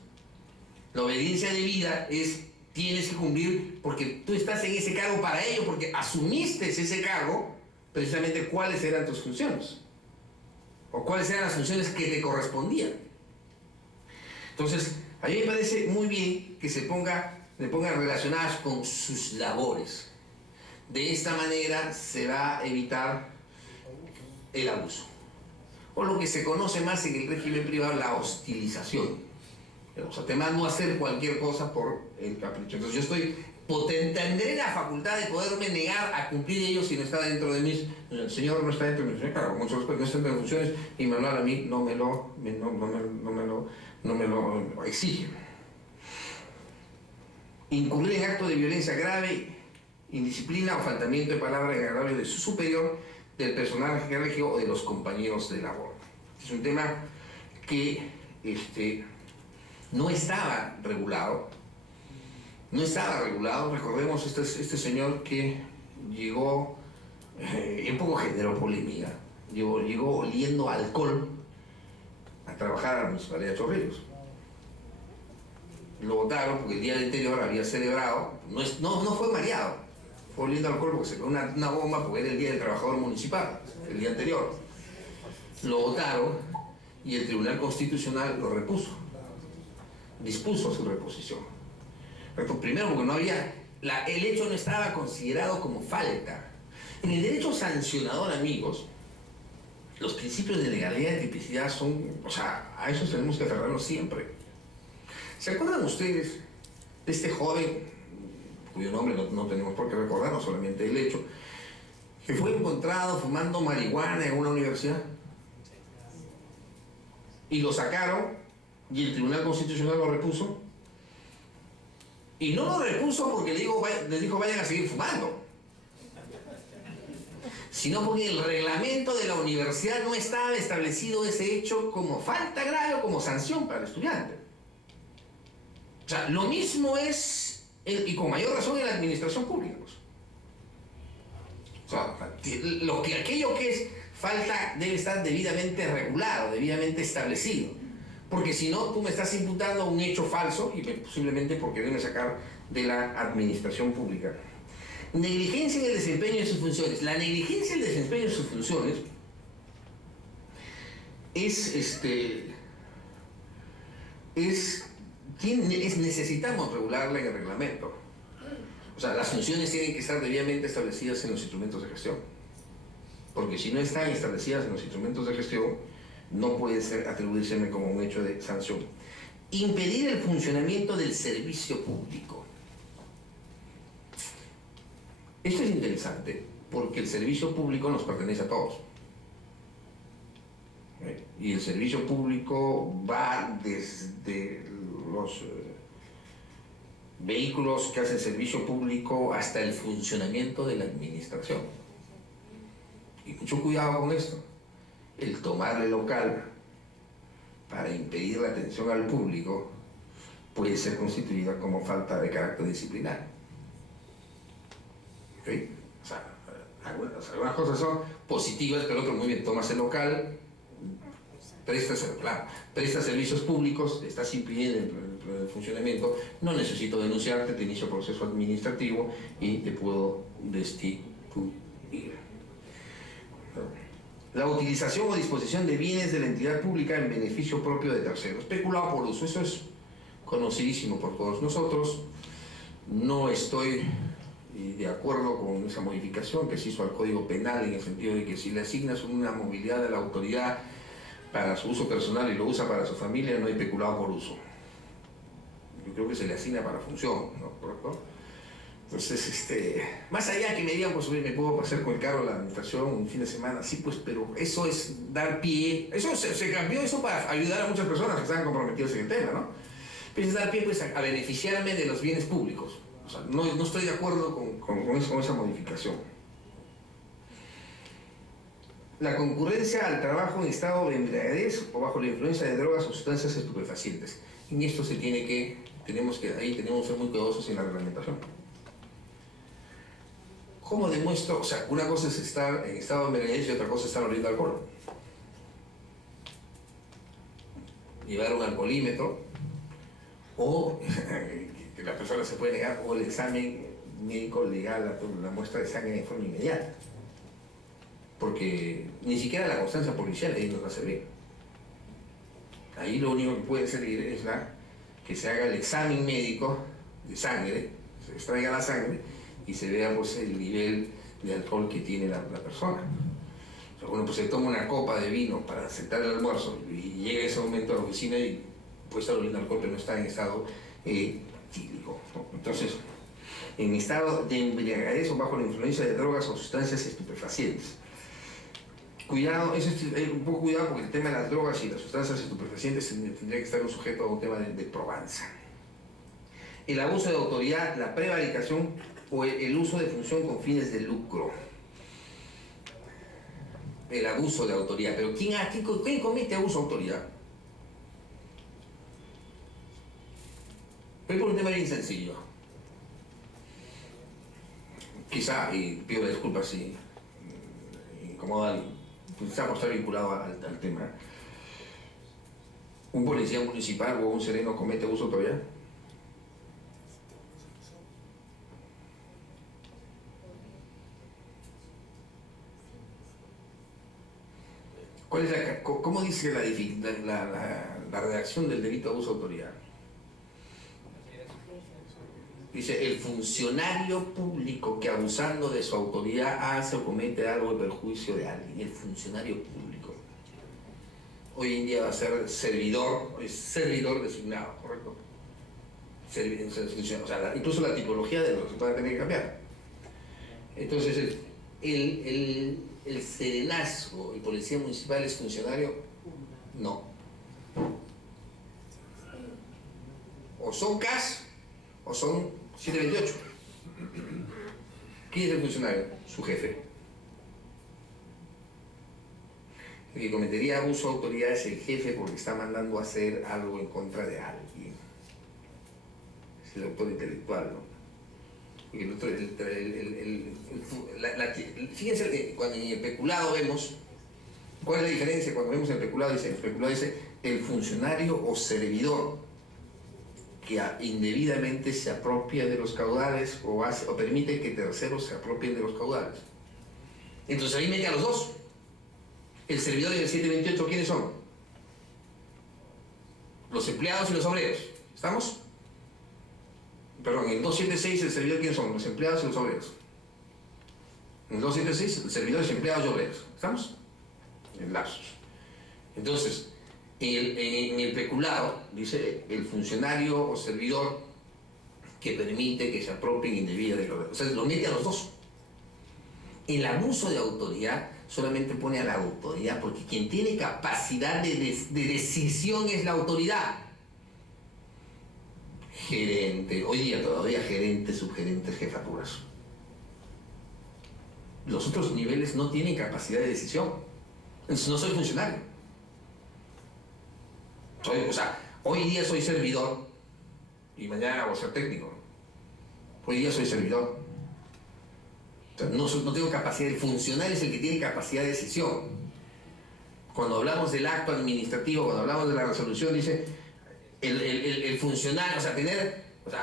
La obediencia debida es, tienes que cumplir porque tú estás en ese cargo para ello, porque asumiste ese cargo, precisamente cuáles eran tus funciones o cuáles eran las funciones que te correspondían. Entonces, a mí me parece muy bien que le pongan relacionadas con sus labores. De esta manera se va a evitar el abuso, o lo que se conoce más en el régimen privado, la hostilización. O sea, te mando a hacer cualquier cosa por el capricho. Entonces yo tendré la facultad de poderme negar a cumplir ellos si no está dentro de mis... El señor no está dentro de mis funciones, claro, muchos no está dentro de mis funciones y manual a mí no me lo exige. Incurrir en acto de violencia grave, indisciplina o faltamiento de palabra en agravio de su superior, del personal jerárquico o de los compañeros de labor. Es un tema que no estaba regulado. No estaba regulado. Recordemos este señor que llegó, un poco generó polémica. Llegó oliendo alcohol a trabajar a la Municipalidad de Chorrillos. lo votaron porque el día anterior había celebrado, no fue mareado, fue oliendo alcohol porque se quedó una bomba porque era el Día del Trabajador Municipal, el día anterior. Lo votaron y el Tribunal Constitucional lo repuso, dispuso su reposición. Pero primero porque no había, el hecho no estaba considerado como falta. En el derecho sancionador, amigos, los principios de legalidad y tipicidad son, o sea, a esos tenemos que aferrarnos siempre. ¿Se acuerdan ustedes de este joven, cuyo nombre no tenemos por qué recordarnos, solamente el hecho, que fue encontrado fumando marihuana en una universidad? Y lo sacaron y el Tribunal Constitucional lo repuso. Y no lo repuso porque les dijo vayan a seguir fumando, sino porque en el reglamento de la universidad no estaba establecido ese hecho como falta grave o como sanción para el estudiante. O sea, lo mismo es, y con mayor razón en la administración pública. Pues. O sea, aquello que es falta debe estar debidamente regulado, debidamente establecido. Porque si no, tú me estás imputando un hecho falso y posiblemente por quererme sacar de la administración pública. Negligencia en el desempeño de sus funciones. La negligencia en el desempeño de sus funciones necesitamos regularla en el reglamento. O sea, las funciones tienen que estar debidamente establecidas en los instrumentos de gestión. Porque si no están establecidas en los instrumentos de gestión, no puede atribuírseme como un hecho de sanción. Impedir el funcionamiento del servicio público. Esto es interesante porque el servicio público nos pertenece a todos. Y el servicio público va desde los vehículos que hacen servicio público hasta el funcionamiento de la administración. Y mucho cuidado con esto. El tomarle local para impedir la atención al público puede ser constituida como falta de carácter disciplinario. ¿Okay? O sea, algunas cosas son positivas, pero otro muy bien, tomas el local, presta servicios públicos, estás impidiendo el funcionamiento, no necesito denunciarte, te inicio proceso administrativo y te puedo destituir. La utilización o disposición de bienes de la entidad pública en beneficio propio de terceros, peculado por uso, eso es conocidísimo por todos nosotros. No estoy de acuerdo con esa modificación que se hizo al Código Penal, en el sentido de que si le asignas una movilidad a la autoridad para su uso personal y lo usa para su familia, no hay peculado por uso. Yo creo que se le asigna para función, ¿no? ¿Correcto? Entonces, más allá que me digan, pues me puedo pasar con el carro a la administración un fin de semana, sí, pues, pero eso es dar pie, eso se cambió eso para ayudar a muchas personas que estaban comprometidas en el tema, ¿no? Pero es dar pie, pues, a beneficiarme de los bienes públicos. O sea, no estoy de acuerdo con esa modificación. La concurrencia al trabajo en estado de embriaguez o bajo la influencia de drogas o sustancias estupefacientes. En esto tenemos que ser muy cuidadosos en la reglamentación. ¿Cómo demuestro? O sea, una cosa es estar en estado de embriaguez y otra cosa es estar oliendo alcohol. Llevar un alcoholímetro o que la persona se puede negar, o el examen médico legal, la muestra de sangre de forma inmediata. Porque ni siquiera la constancia policial ahí nos va a servir. Ahí lo único que puede servir es que se haga el examen médico de sangre, se extraiga la sangre y se vea, pues, el nivel de alcohol que tiene la persona. O sea, bueno, pues se toma una copa de vino para sentar el almuerzo y llega ese momento a la oficina y puede estar oliendo alcohol, pero no está en estado etílico, ¿no? Entonces, en estado de embriaguez o bajo la influencia de drogas o sustancias estupefacientes. Cuidado, un poco cuidado porque el tema de las drogas y las sustancias estupefacientes tendría que estar sujeto a un tema de probanza. El abuso de autoridad, la prevaricación o el uso de función con fines de lucro. El abuso de autoridad. Pero ¿quién comete abuso de autoridad? Voy por un tema bien sencillo. Quizá, y pido disculpas si incomoda a alguien, quizá por estar vinculado al tema. ¿Un policía municipal o un sereno comete abuso de autoridad? ¿cómo dice la redacción del delito de abuso de autoridad? Dice, el funcionario público que abusando de su autoridad hace o comete algo de perjuicio de alguien. El funcionario público. Hoy en día va a ser servidor, es servidor designado, ¿correcto? O sea, incluso la tipología de los que van a tener que cambiar. Entonces, el serenazgo, el policía municipal es funcionario, no. O son CAS o son 728. ¿Quién es el funcionario? Su jefe. El que cometería abuso de autoridad es el jefe porque está mandando a hacer algo en contra de alguien. Es el autor intelectual, ¿no? Y el otro, fíjense, cuando en el peculado vemos, ¿cuál es la diferencia? Cuando vemos el peculado dice el funcionario o servidor que indebidamente se apropia de los caudales o permite que terceros se apropien de los caudales. Entonces ahí mete a los dos. El servidor y el 728, ¿quiénes son? Los empleados y los obreros. ¿Estamos? Perdón, en el 276 el servidor, ¿quiénes son? Los empleados y los obreros. En el 276 el servidor es empleados y obreros. ¿Estamos? En lapsos. Entonces, en el peculado dice el funcionario o servidor que permite que se apropien indebidamente de los... O sea, lo mete a los dos. El abuso de autoridad solamente pone a la autoridad porque quien tiene capacidad de decisión es la autoridad. Gerente, hoy día todavía gerente, subgerente, jefaturas. Los otros niveles no tienen capacidad de decisión. Entonces no soy funcionario. Hoy día soy servidor y mañana voy a ser técnico. Hoy día soy servidor. O sea, no tengo capacidad. El funcionario es el que tiene capacidad de decisión. Cuando hablamos del acto administrativo, cuando hablamos de la resolución, dice el funcionario,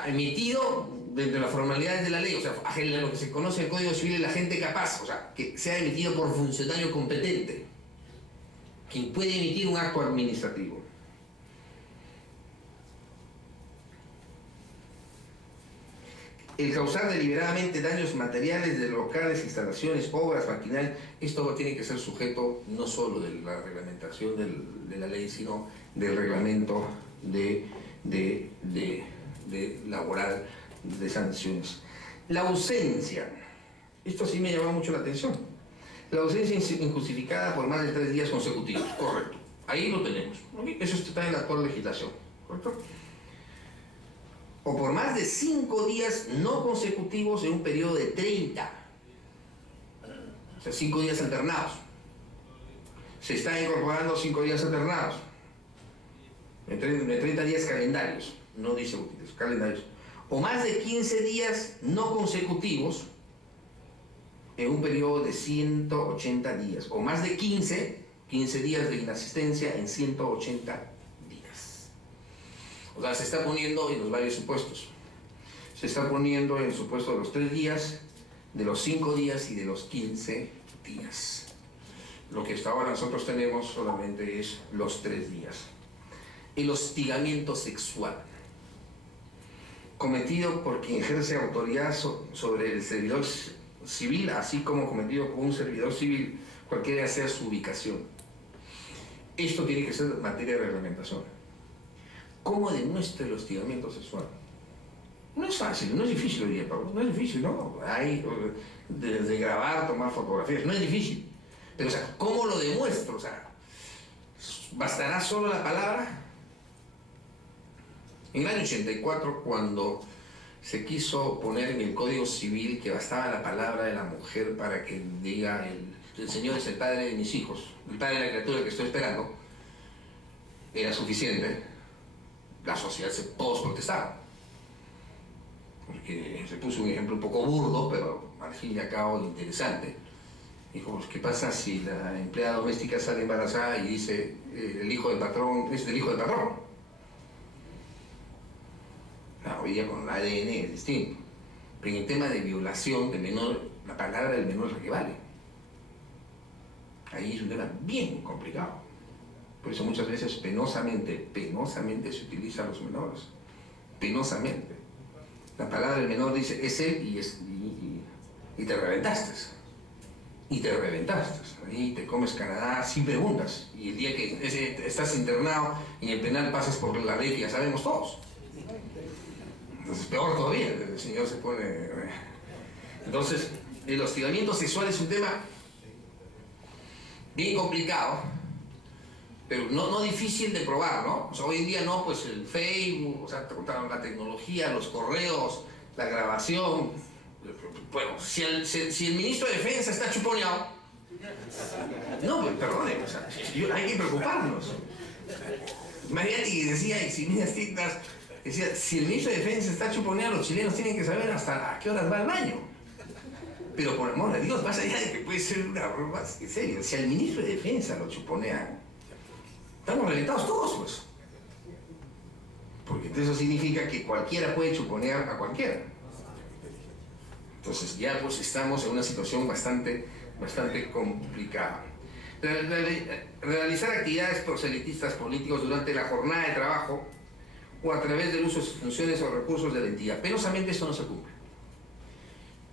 emitido dentro de las formalidades de la ley, lo que se conoce en el Código Civil, el agente capaz, que sea emitido por funcionario competente, quien puede emitir un acto administrativo. El causar deliberadamente daños materiales de locales, instalaciones, obras, maquinaria, esto tiene que ser sujeto no solo de la reglamentación de la ley, sino del reglamento de laboral de sanciones. La ausencia, esto sí me llamó mucho la atención. La ausencia injustificada por más de 3 días consecutivos, correcto. Ahí lo tenemos. Eso está en la actual legislación, ¿correcto? O por más de 5 días no consecutivos en un periodo de 30. O sea, 5 días alternados. Se están incorporando 5 días alternados. De 30 días calendarios, no dice útiles, calendarios. O más de 15 días no consecutivos en un periodo de 180 días. O más de 15 días de inasistencia en 180 días. O sea, se está poniendo en los varios supuestos. Se está poniendo en el supuesto de los 3 días, de los 5 días y de los 15 días. Lo que hasta ahora nosotros tenemos solamente es los 3 días. El hostigamiento sexual, cometido por quien ejerce autoridad sobre el servidor civil, así como cometido por un servidor civil, cualquiera sea su ubicación. Esto tiene que ser materia de reglamentación. ¿Cómo demuestra el hostigamiento sexual? No es fácil, no es difícil hoy día, Pablo, no es difícil, ¿no? Hay de grabar, tomar fotografías, no es difícil. Pero, ¿cómo lo demuestro? ¿Bastará solo la palabra? En el año 84, cuando se quiso poner en el Código Civil que bastaba la palabra de la mujer para que diga el Señor es el padre de mis hijos, el padre de la criatura que estoy esperando, era suficiente, la sociedad todos protestaron. Porque se puso un ejemplo un poco burdo, pero al fin y al cabo interesante. Dijo, ¿qué pasa si la empleada doméstica sale embarazada y dice el hijo del patrón es del hijo del patrón? Hoy día con el ADN es distinto. Pero en el tema de violación de menor, la palabra del menor es la que vale. Ahí es un tema bien complicado. Por eso muchas veces penosamente se utiliza a los menores. Penosamente. La palabra del menor dice, es él y te reventaste. Y te reventaste. Ahí te comes Canadá sin preguntas. Y el día que estás internado en el penal pasas por la ley que ya sabemos todos. Entonces peor todavía, el señor se pone... Entonces, el hostigamiento sexual es un tema bien complicado, pero no difícil de probar, ¿no? O sea, hoy en día no, pues el Facebook, o sea, la tecnología, los correos, la grabación. Bueno, si el ministro de Defensa está chuponeado, no, pues perdone, o sea, hay que preocuparnos. Mariatti decía, eximidas tintas, decía, si el ministro de Defensa está chuponeado, los chilenos tienen que saber hasta a qué horas va al baño. Pero por amor de Dios, más allá de que puede ser una broma, en serio, si al ministro de Defensa lo chuponean, estamos reventados todos, pues. Porque eso significa que cualquiera puede chuponear a cualquiera. Entonces ya pues estamos en una situación bastante complicada. Realizar actividades proselitistas políticos durante la jornada de trabajo o a través del uso de sus funciones o recursos de la entidad. Penosamente esto no se cumple.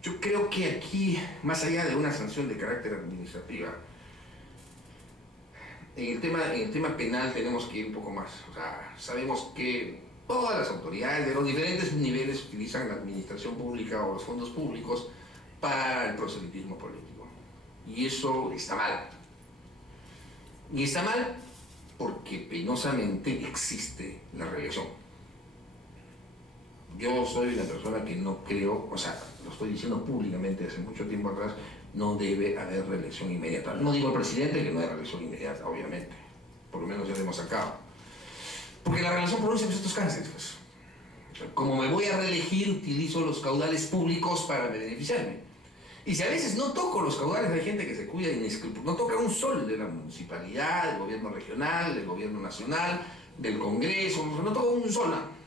Yo creo que aquí, más allá de una sanción de carácter administrativa, en el tema penal tenemos que ir un poco más. O sea, sabemos que todas las autoridades de los diferentes niveles utilizan la administración pública o los fondos públicos para el proselitismo político. Y eso está mal. Y está mal porque penosamente existe la reelección. Yo soy una persona que no creo, o sea, lo estoy diciendo públicamente hace mucho tiempo atrás, no debe haber reelección inmediata. No digo al presidente que no hay reelección inmediata, obviamente. Por lo menos ya lo hemos sacado. Porque la reelección produce pues, estos cánceres. Pues. O sea, como me voy a reelegir, utilizo los caudales públicos para beneficiarme. Y si a veces no toco los caudales, hay gente que se cuida no toca un sol de la municipalidad, del gobierno regional, del gobierno nacional, del Congreso, no toca un sol. ¿No?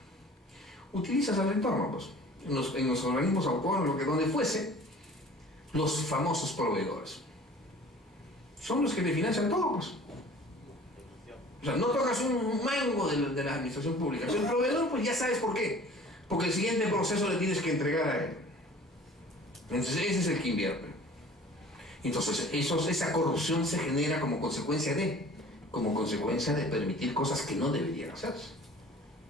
Utilizas al entorno, pues, en los organismos autónomos, donde fuese, los famosos proveedores. Son los que te financian todo, pues. O sea, no tocas un mango de la administración pública. Pero el proveedor, pues ya sabes por qué. Porque el siguiente proceso le tienes que entregar a él. Entonces, ese es el que invierte. Entonces, esa corrupción se genera como consecuencia de permitir cosas que no deberían hacerse.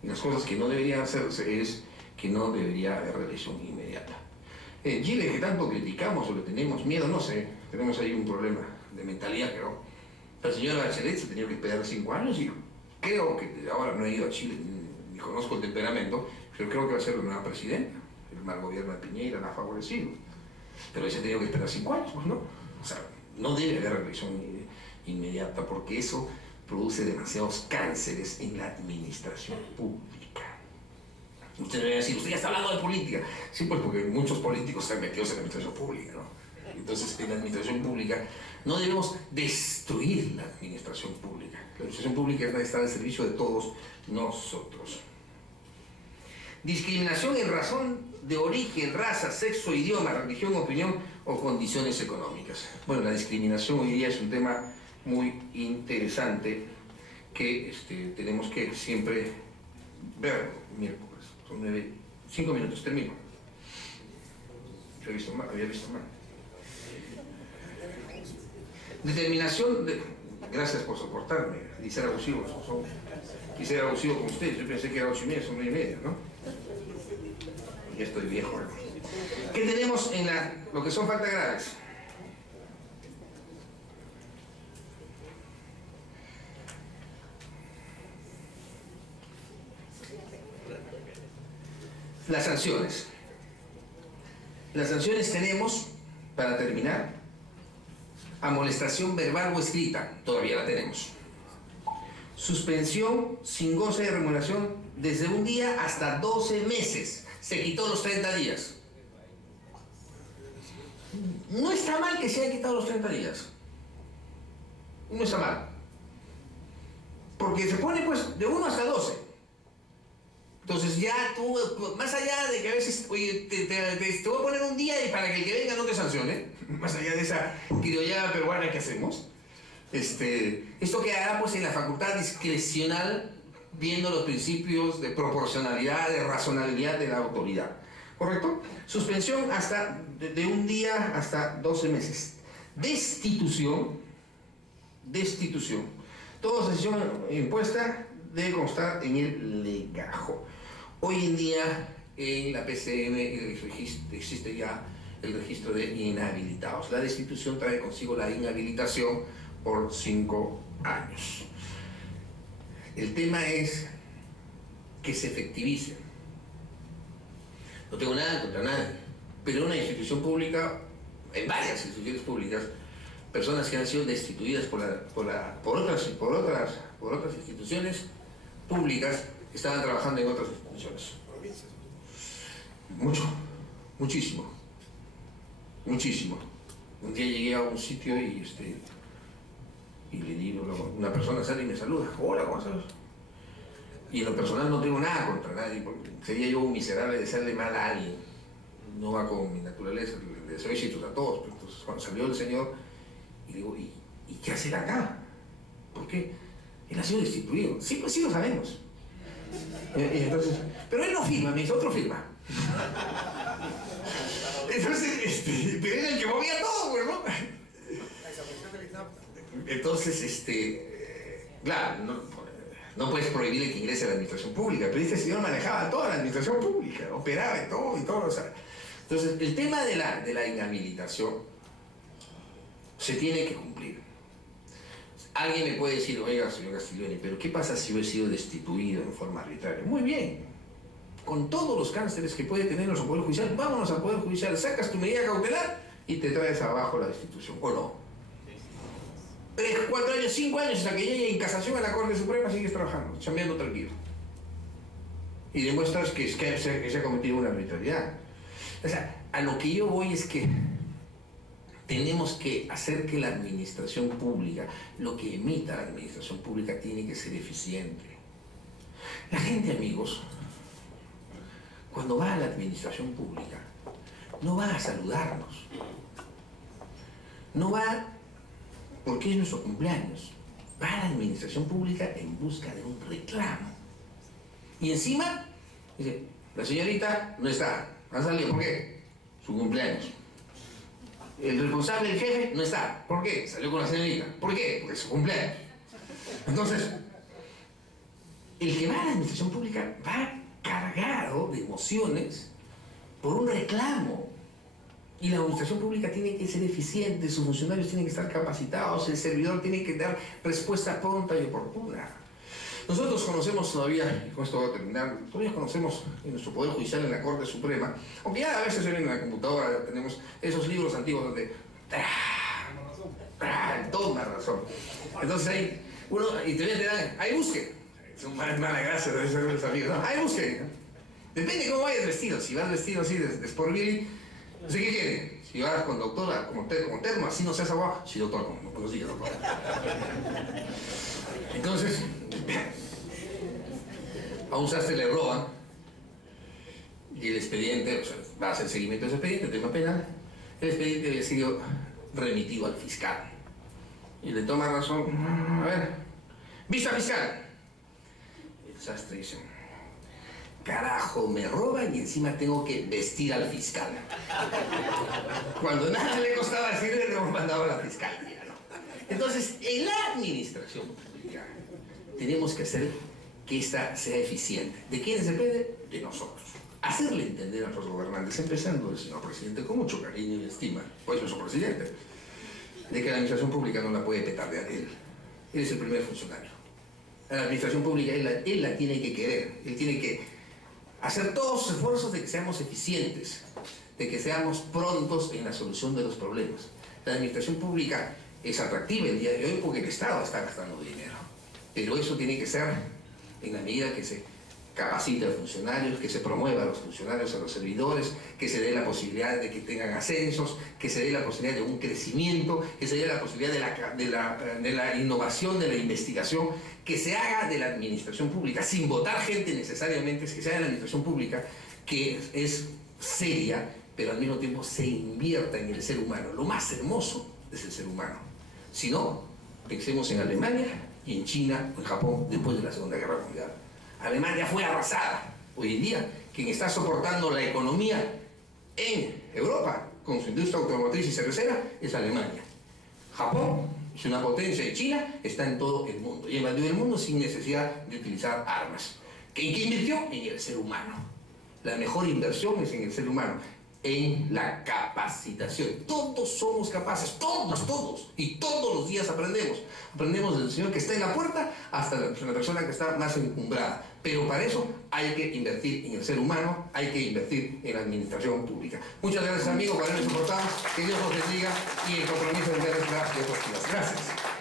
Y las cosas que no deberían hacerse es que no debería haber reelección inmediata. En Chile, que tanto criticamos o le tenemos miedo, no sé, tenemos ahí un problema de mentalidad, pero la señora Bachelet se tenía que esperar 5 años y creo que ahora no he ido a Chile ni conozco el temperamento, pero creo que va a ser la nueva presidenta. El mal gobierno de Piñera la ha favorecido. Pero ella ha tenido que esperar 5 años, pues no. O sea, no debe haber reelección inmediata porque eso produce demasiados cánceres en la administración pública. Usted me va a decir, usted ya está hablando de política. Sí, pues porque muchos políticos están metidos en la administración pública, ¿no? Entonces, en la administración pública no debemos destruir la administración pública. La administración pública debe estar al servicio de todos nosotros. Discriminación en razón de origen, raza, sexo, idioma, religión, opinión o condiciones económicas. Bueno, la discriminación hoy día es un tema muy interesante que tenemos que siempre ver. Miércoles, son 5 minutos, termino. Había visto mal. Determinación de... Gracias por soportarme y ser abusivos. Y ser abusivo con ustedes. Yo pensé que era 8:30, son 9:30, ¿no? Ya estoy viejo. ¿Qué tenemos en lo que son faltas graves? Las sanciones. Las sanciones tenemos, para terminar, amonestación verbal o escrita, todavía la tenemos. Suspensión sin goce de remuneración desde 1 día hasta 12 meses. Se quitó los 30 días. No está mal que se hayan quitado los 30 días. No está mal. Porque se pone pues de 1 hasta 12. Entonces ya tú, más allá de que a veces, oye, te voy a poner un día y para que el que venga no te sancione, más allá de esa criollada peruana que hacemos, Esto quedará pues en la facultad discrecional, viendo los principios de proporcionalidad, de razonabilidad de la autoridad. ¿Correcto? Suspensión hasta de un día hasta 12 meses. Destitución. Toda decisión impuesta debe constar en el legajo. Hoy en día en la PCM existe ya el registro de inhabilitados. La destitución trae consigo la inhabilitación por 5 años. El tema es que se efectivice. No tengo nada contra nadie, pero en una institución pública, en varias instituciones públicas, personas que han sido destituidas por otras instituciones públicas que estaban trabajando en otras instituciones. Muchísimo. Un día llegué a un sitio y le digo, una persona sale y me saluda. Hola, ¿cómo estás? Y en lo personal no tengo nada contra nadie, porque sería yo un miserable de hacerle mal a alguien. No va con mi naturaleza, le deseo éxitos a todos. Entonces, cuando salió el señor, y digo, ¿y qué hace él acá? ¿Por qué? Él ha sido destituido. Sí, pues sí lo sabemos. Entonces, pero él no firma, me dice, otro firma. Entonces, pero era el que movía todo, pues, ¿no? Entonces, claro, no puedes prohibirle que ingrese a la administración pública, pero este señor manejaba toda la administración pública, operaba y todo, o sea. Entonces, el tema de la inhabilitación se tiene que cumplir. Alguien me puede decir, oiga, señor Castiglioni, pero ¿qué pasa si yo he sido destituido en forma arbitraria? Muy bien. Con todos los cánceres que puede tener nuestro Poder Judicial, vámonos al Poder Judicial, sacas tu medida cautelar y te traes abajo la destitución, ¿o no? 3, 4 años, 5 años, hasta que llegue en casación a la Corte Suprema, sigues trabajando, chambeando tranquilo. Y demuestras que se ha cometido una arbitrariedad. O sea, a lo que yo voy es que tenemos que hacer que la administración pública, lo que emita la administración pública, tiene que ser eficiente. La gente, amigos, cuando va a la administración pública, no va a saludarnos. No va porque es nuestro cumpleaños. Va a la administración pública en busca de un reclamo. Y encima, dice, la señorita no está. ¿Ha salido? ¿Por qué? Su cumpleaños. El responsable, el jefe, no está. ¿Por qué? Salió con la señorita. ¿Por qué? Porque es su cumpleaños. Entonces, el que va a la administración pública va cargado de emociones por un reclamo. Y la administración pública tiene que ser eficiente, sus funcionarios tienen que estar capacitados, el servidor tiene que dar respuesta pronta y oportuna. Nosotros conocemos todavía, y con esto voy a terminar, todavía conocemos en nuestro Poder Judicial, en la Corte Suprema, aunque ya a veces en la computadora tenemos esos libros antiguos donde toma razón. Entonces ahí uno, y te dan, ahí busque. Es una mala gracia de los amigos, ¿no? Ahí busque. Depende cómo vayas vestido, si vas vestido así de Sport Billy, no sé qué quiere. Si vas con doctora, como termo, así no seas aguado. Sí, doctor, no sigas, doctor. Entonces, a un sastre le roban y el expediente, o sea, va a hacer seguimiento de ese expediente, tema penal. El expediente había sido remitido al fiscal. Y le toma razón. A ver, vista fiscal. El sastre dice, carajo, me roban y encima tengo que vestir al fiscal. Cuando nada le costaba decirle, le hemos mandado a la fiscalía, ¿no? Entonces, en la administración pública tenemos que hacer que ésta sea eficiente. ¿De quiénes depende? De nosotros. Hacerle entender a los gobernantes, empezando el señor presidente, con mucho cariño y estima, pues nuestro presidente, de que la administración pública no la puede petardear él. Él es el primer funcionario. La administración pública, él la tiene que querer, él tiene que hacer todos los esfuerzos de que seamos eficientes, de que seamos prontos en la solución de los problemas. La administración pública es atractiva el día de hoy porque el Estado está gastando dinero, pero eso tiene que ser en la medida que se capacite a los funcionarios, que se promueva a los funcionarios, a los servidores, que se dé la posibilidad de que tengan ascensos, que se dé la posibilidad de un crecimiento, que se dé la posibilidad de la innovación, de la investigación, que se haga de la administración pública, sin votar gente necesariamente, que se haga de la administración pública, que es seria, pero al mismo tiempo se invierta en el ser humano. Lo más hermoso es el ser humano. Si no, Pensemos en Alemania y en China o en Japón después de la Segunda Guerra Mundial. Alemania fue arrasada. Hoy en día, quien está soportando la economía en Europa con su industria automotriz y cervecera es Alemania. Japón es una potencia y China está en todo el mundo y invadió el mundo sin necesidad de utilizar armas. ¿En qué invirtió? En el ser humano. La mejor inversión es en el ser humano, en la capacitación. Todos somos capaces, todos, y todos los días aprendemos. Aprendemos del señor que está en la puerta hasta la persona que está más encumbrada. Pero para eso hay que invertir en el ser humano, hay que invertir en la administración pública. Muchas gracias, amigos, por haberme soportado. Que Dios los bendiga y el compromiso de verles las diapositivas. Gracias.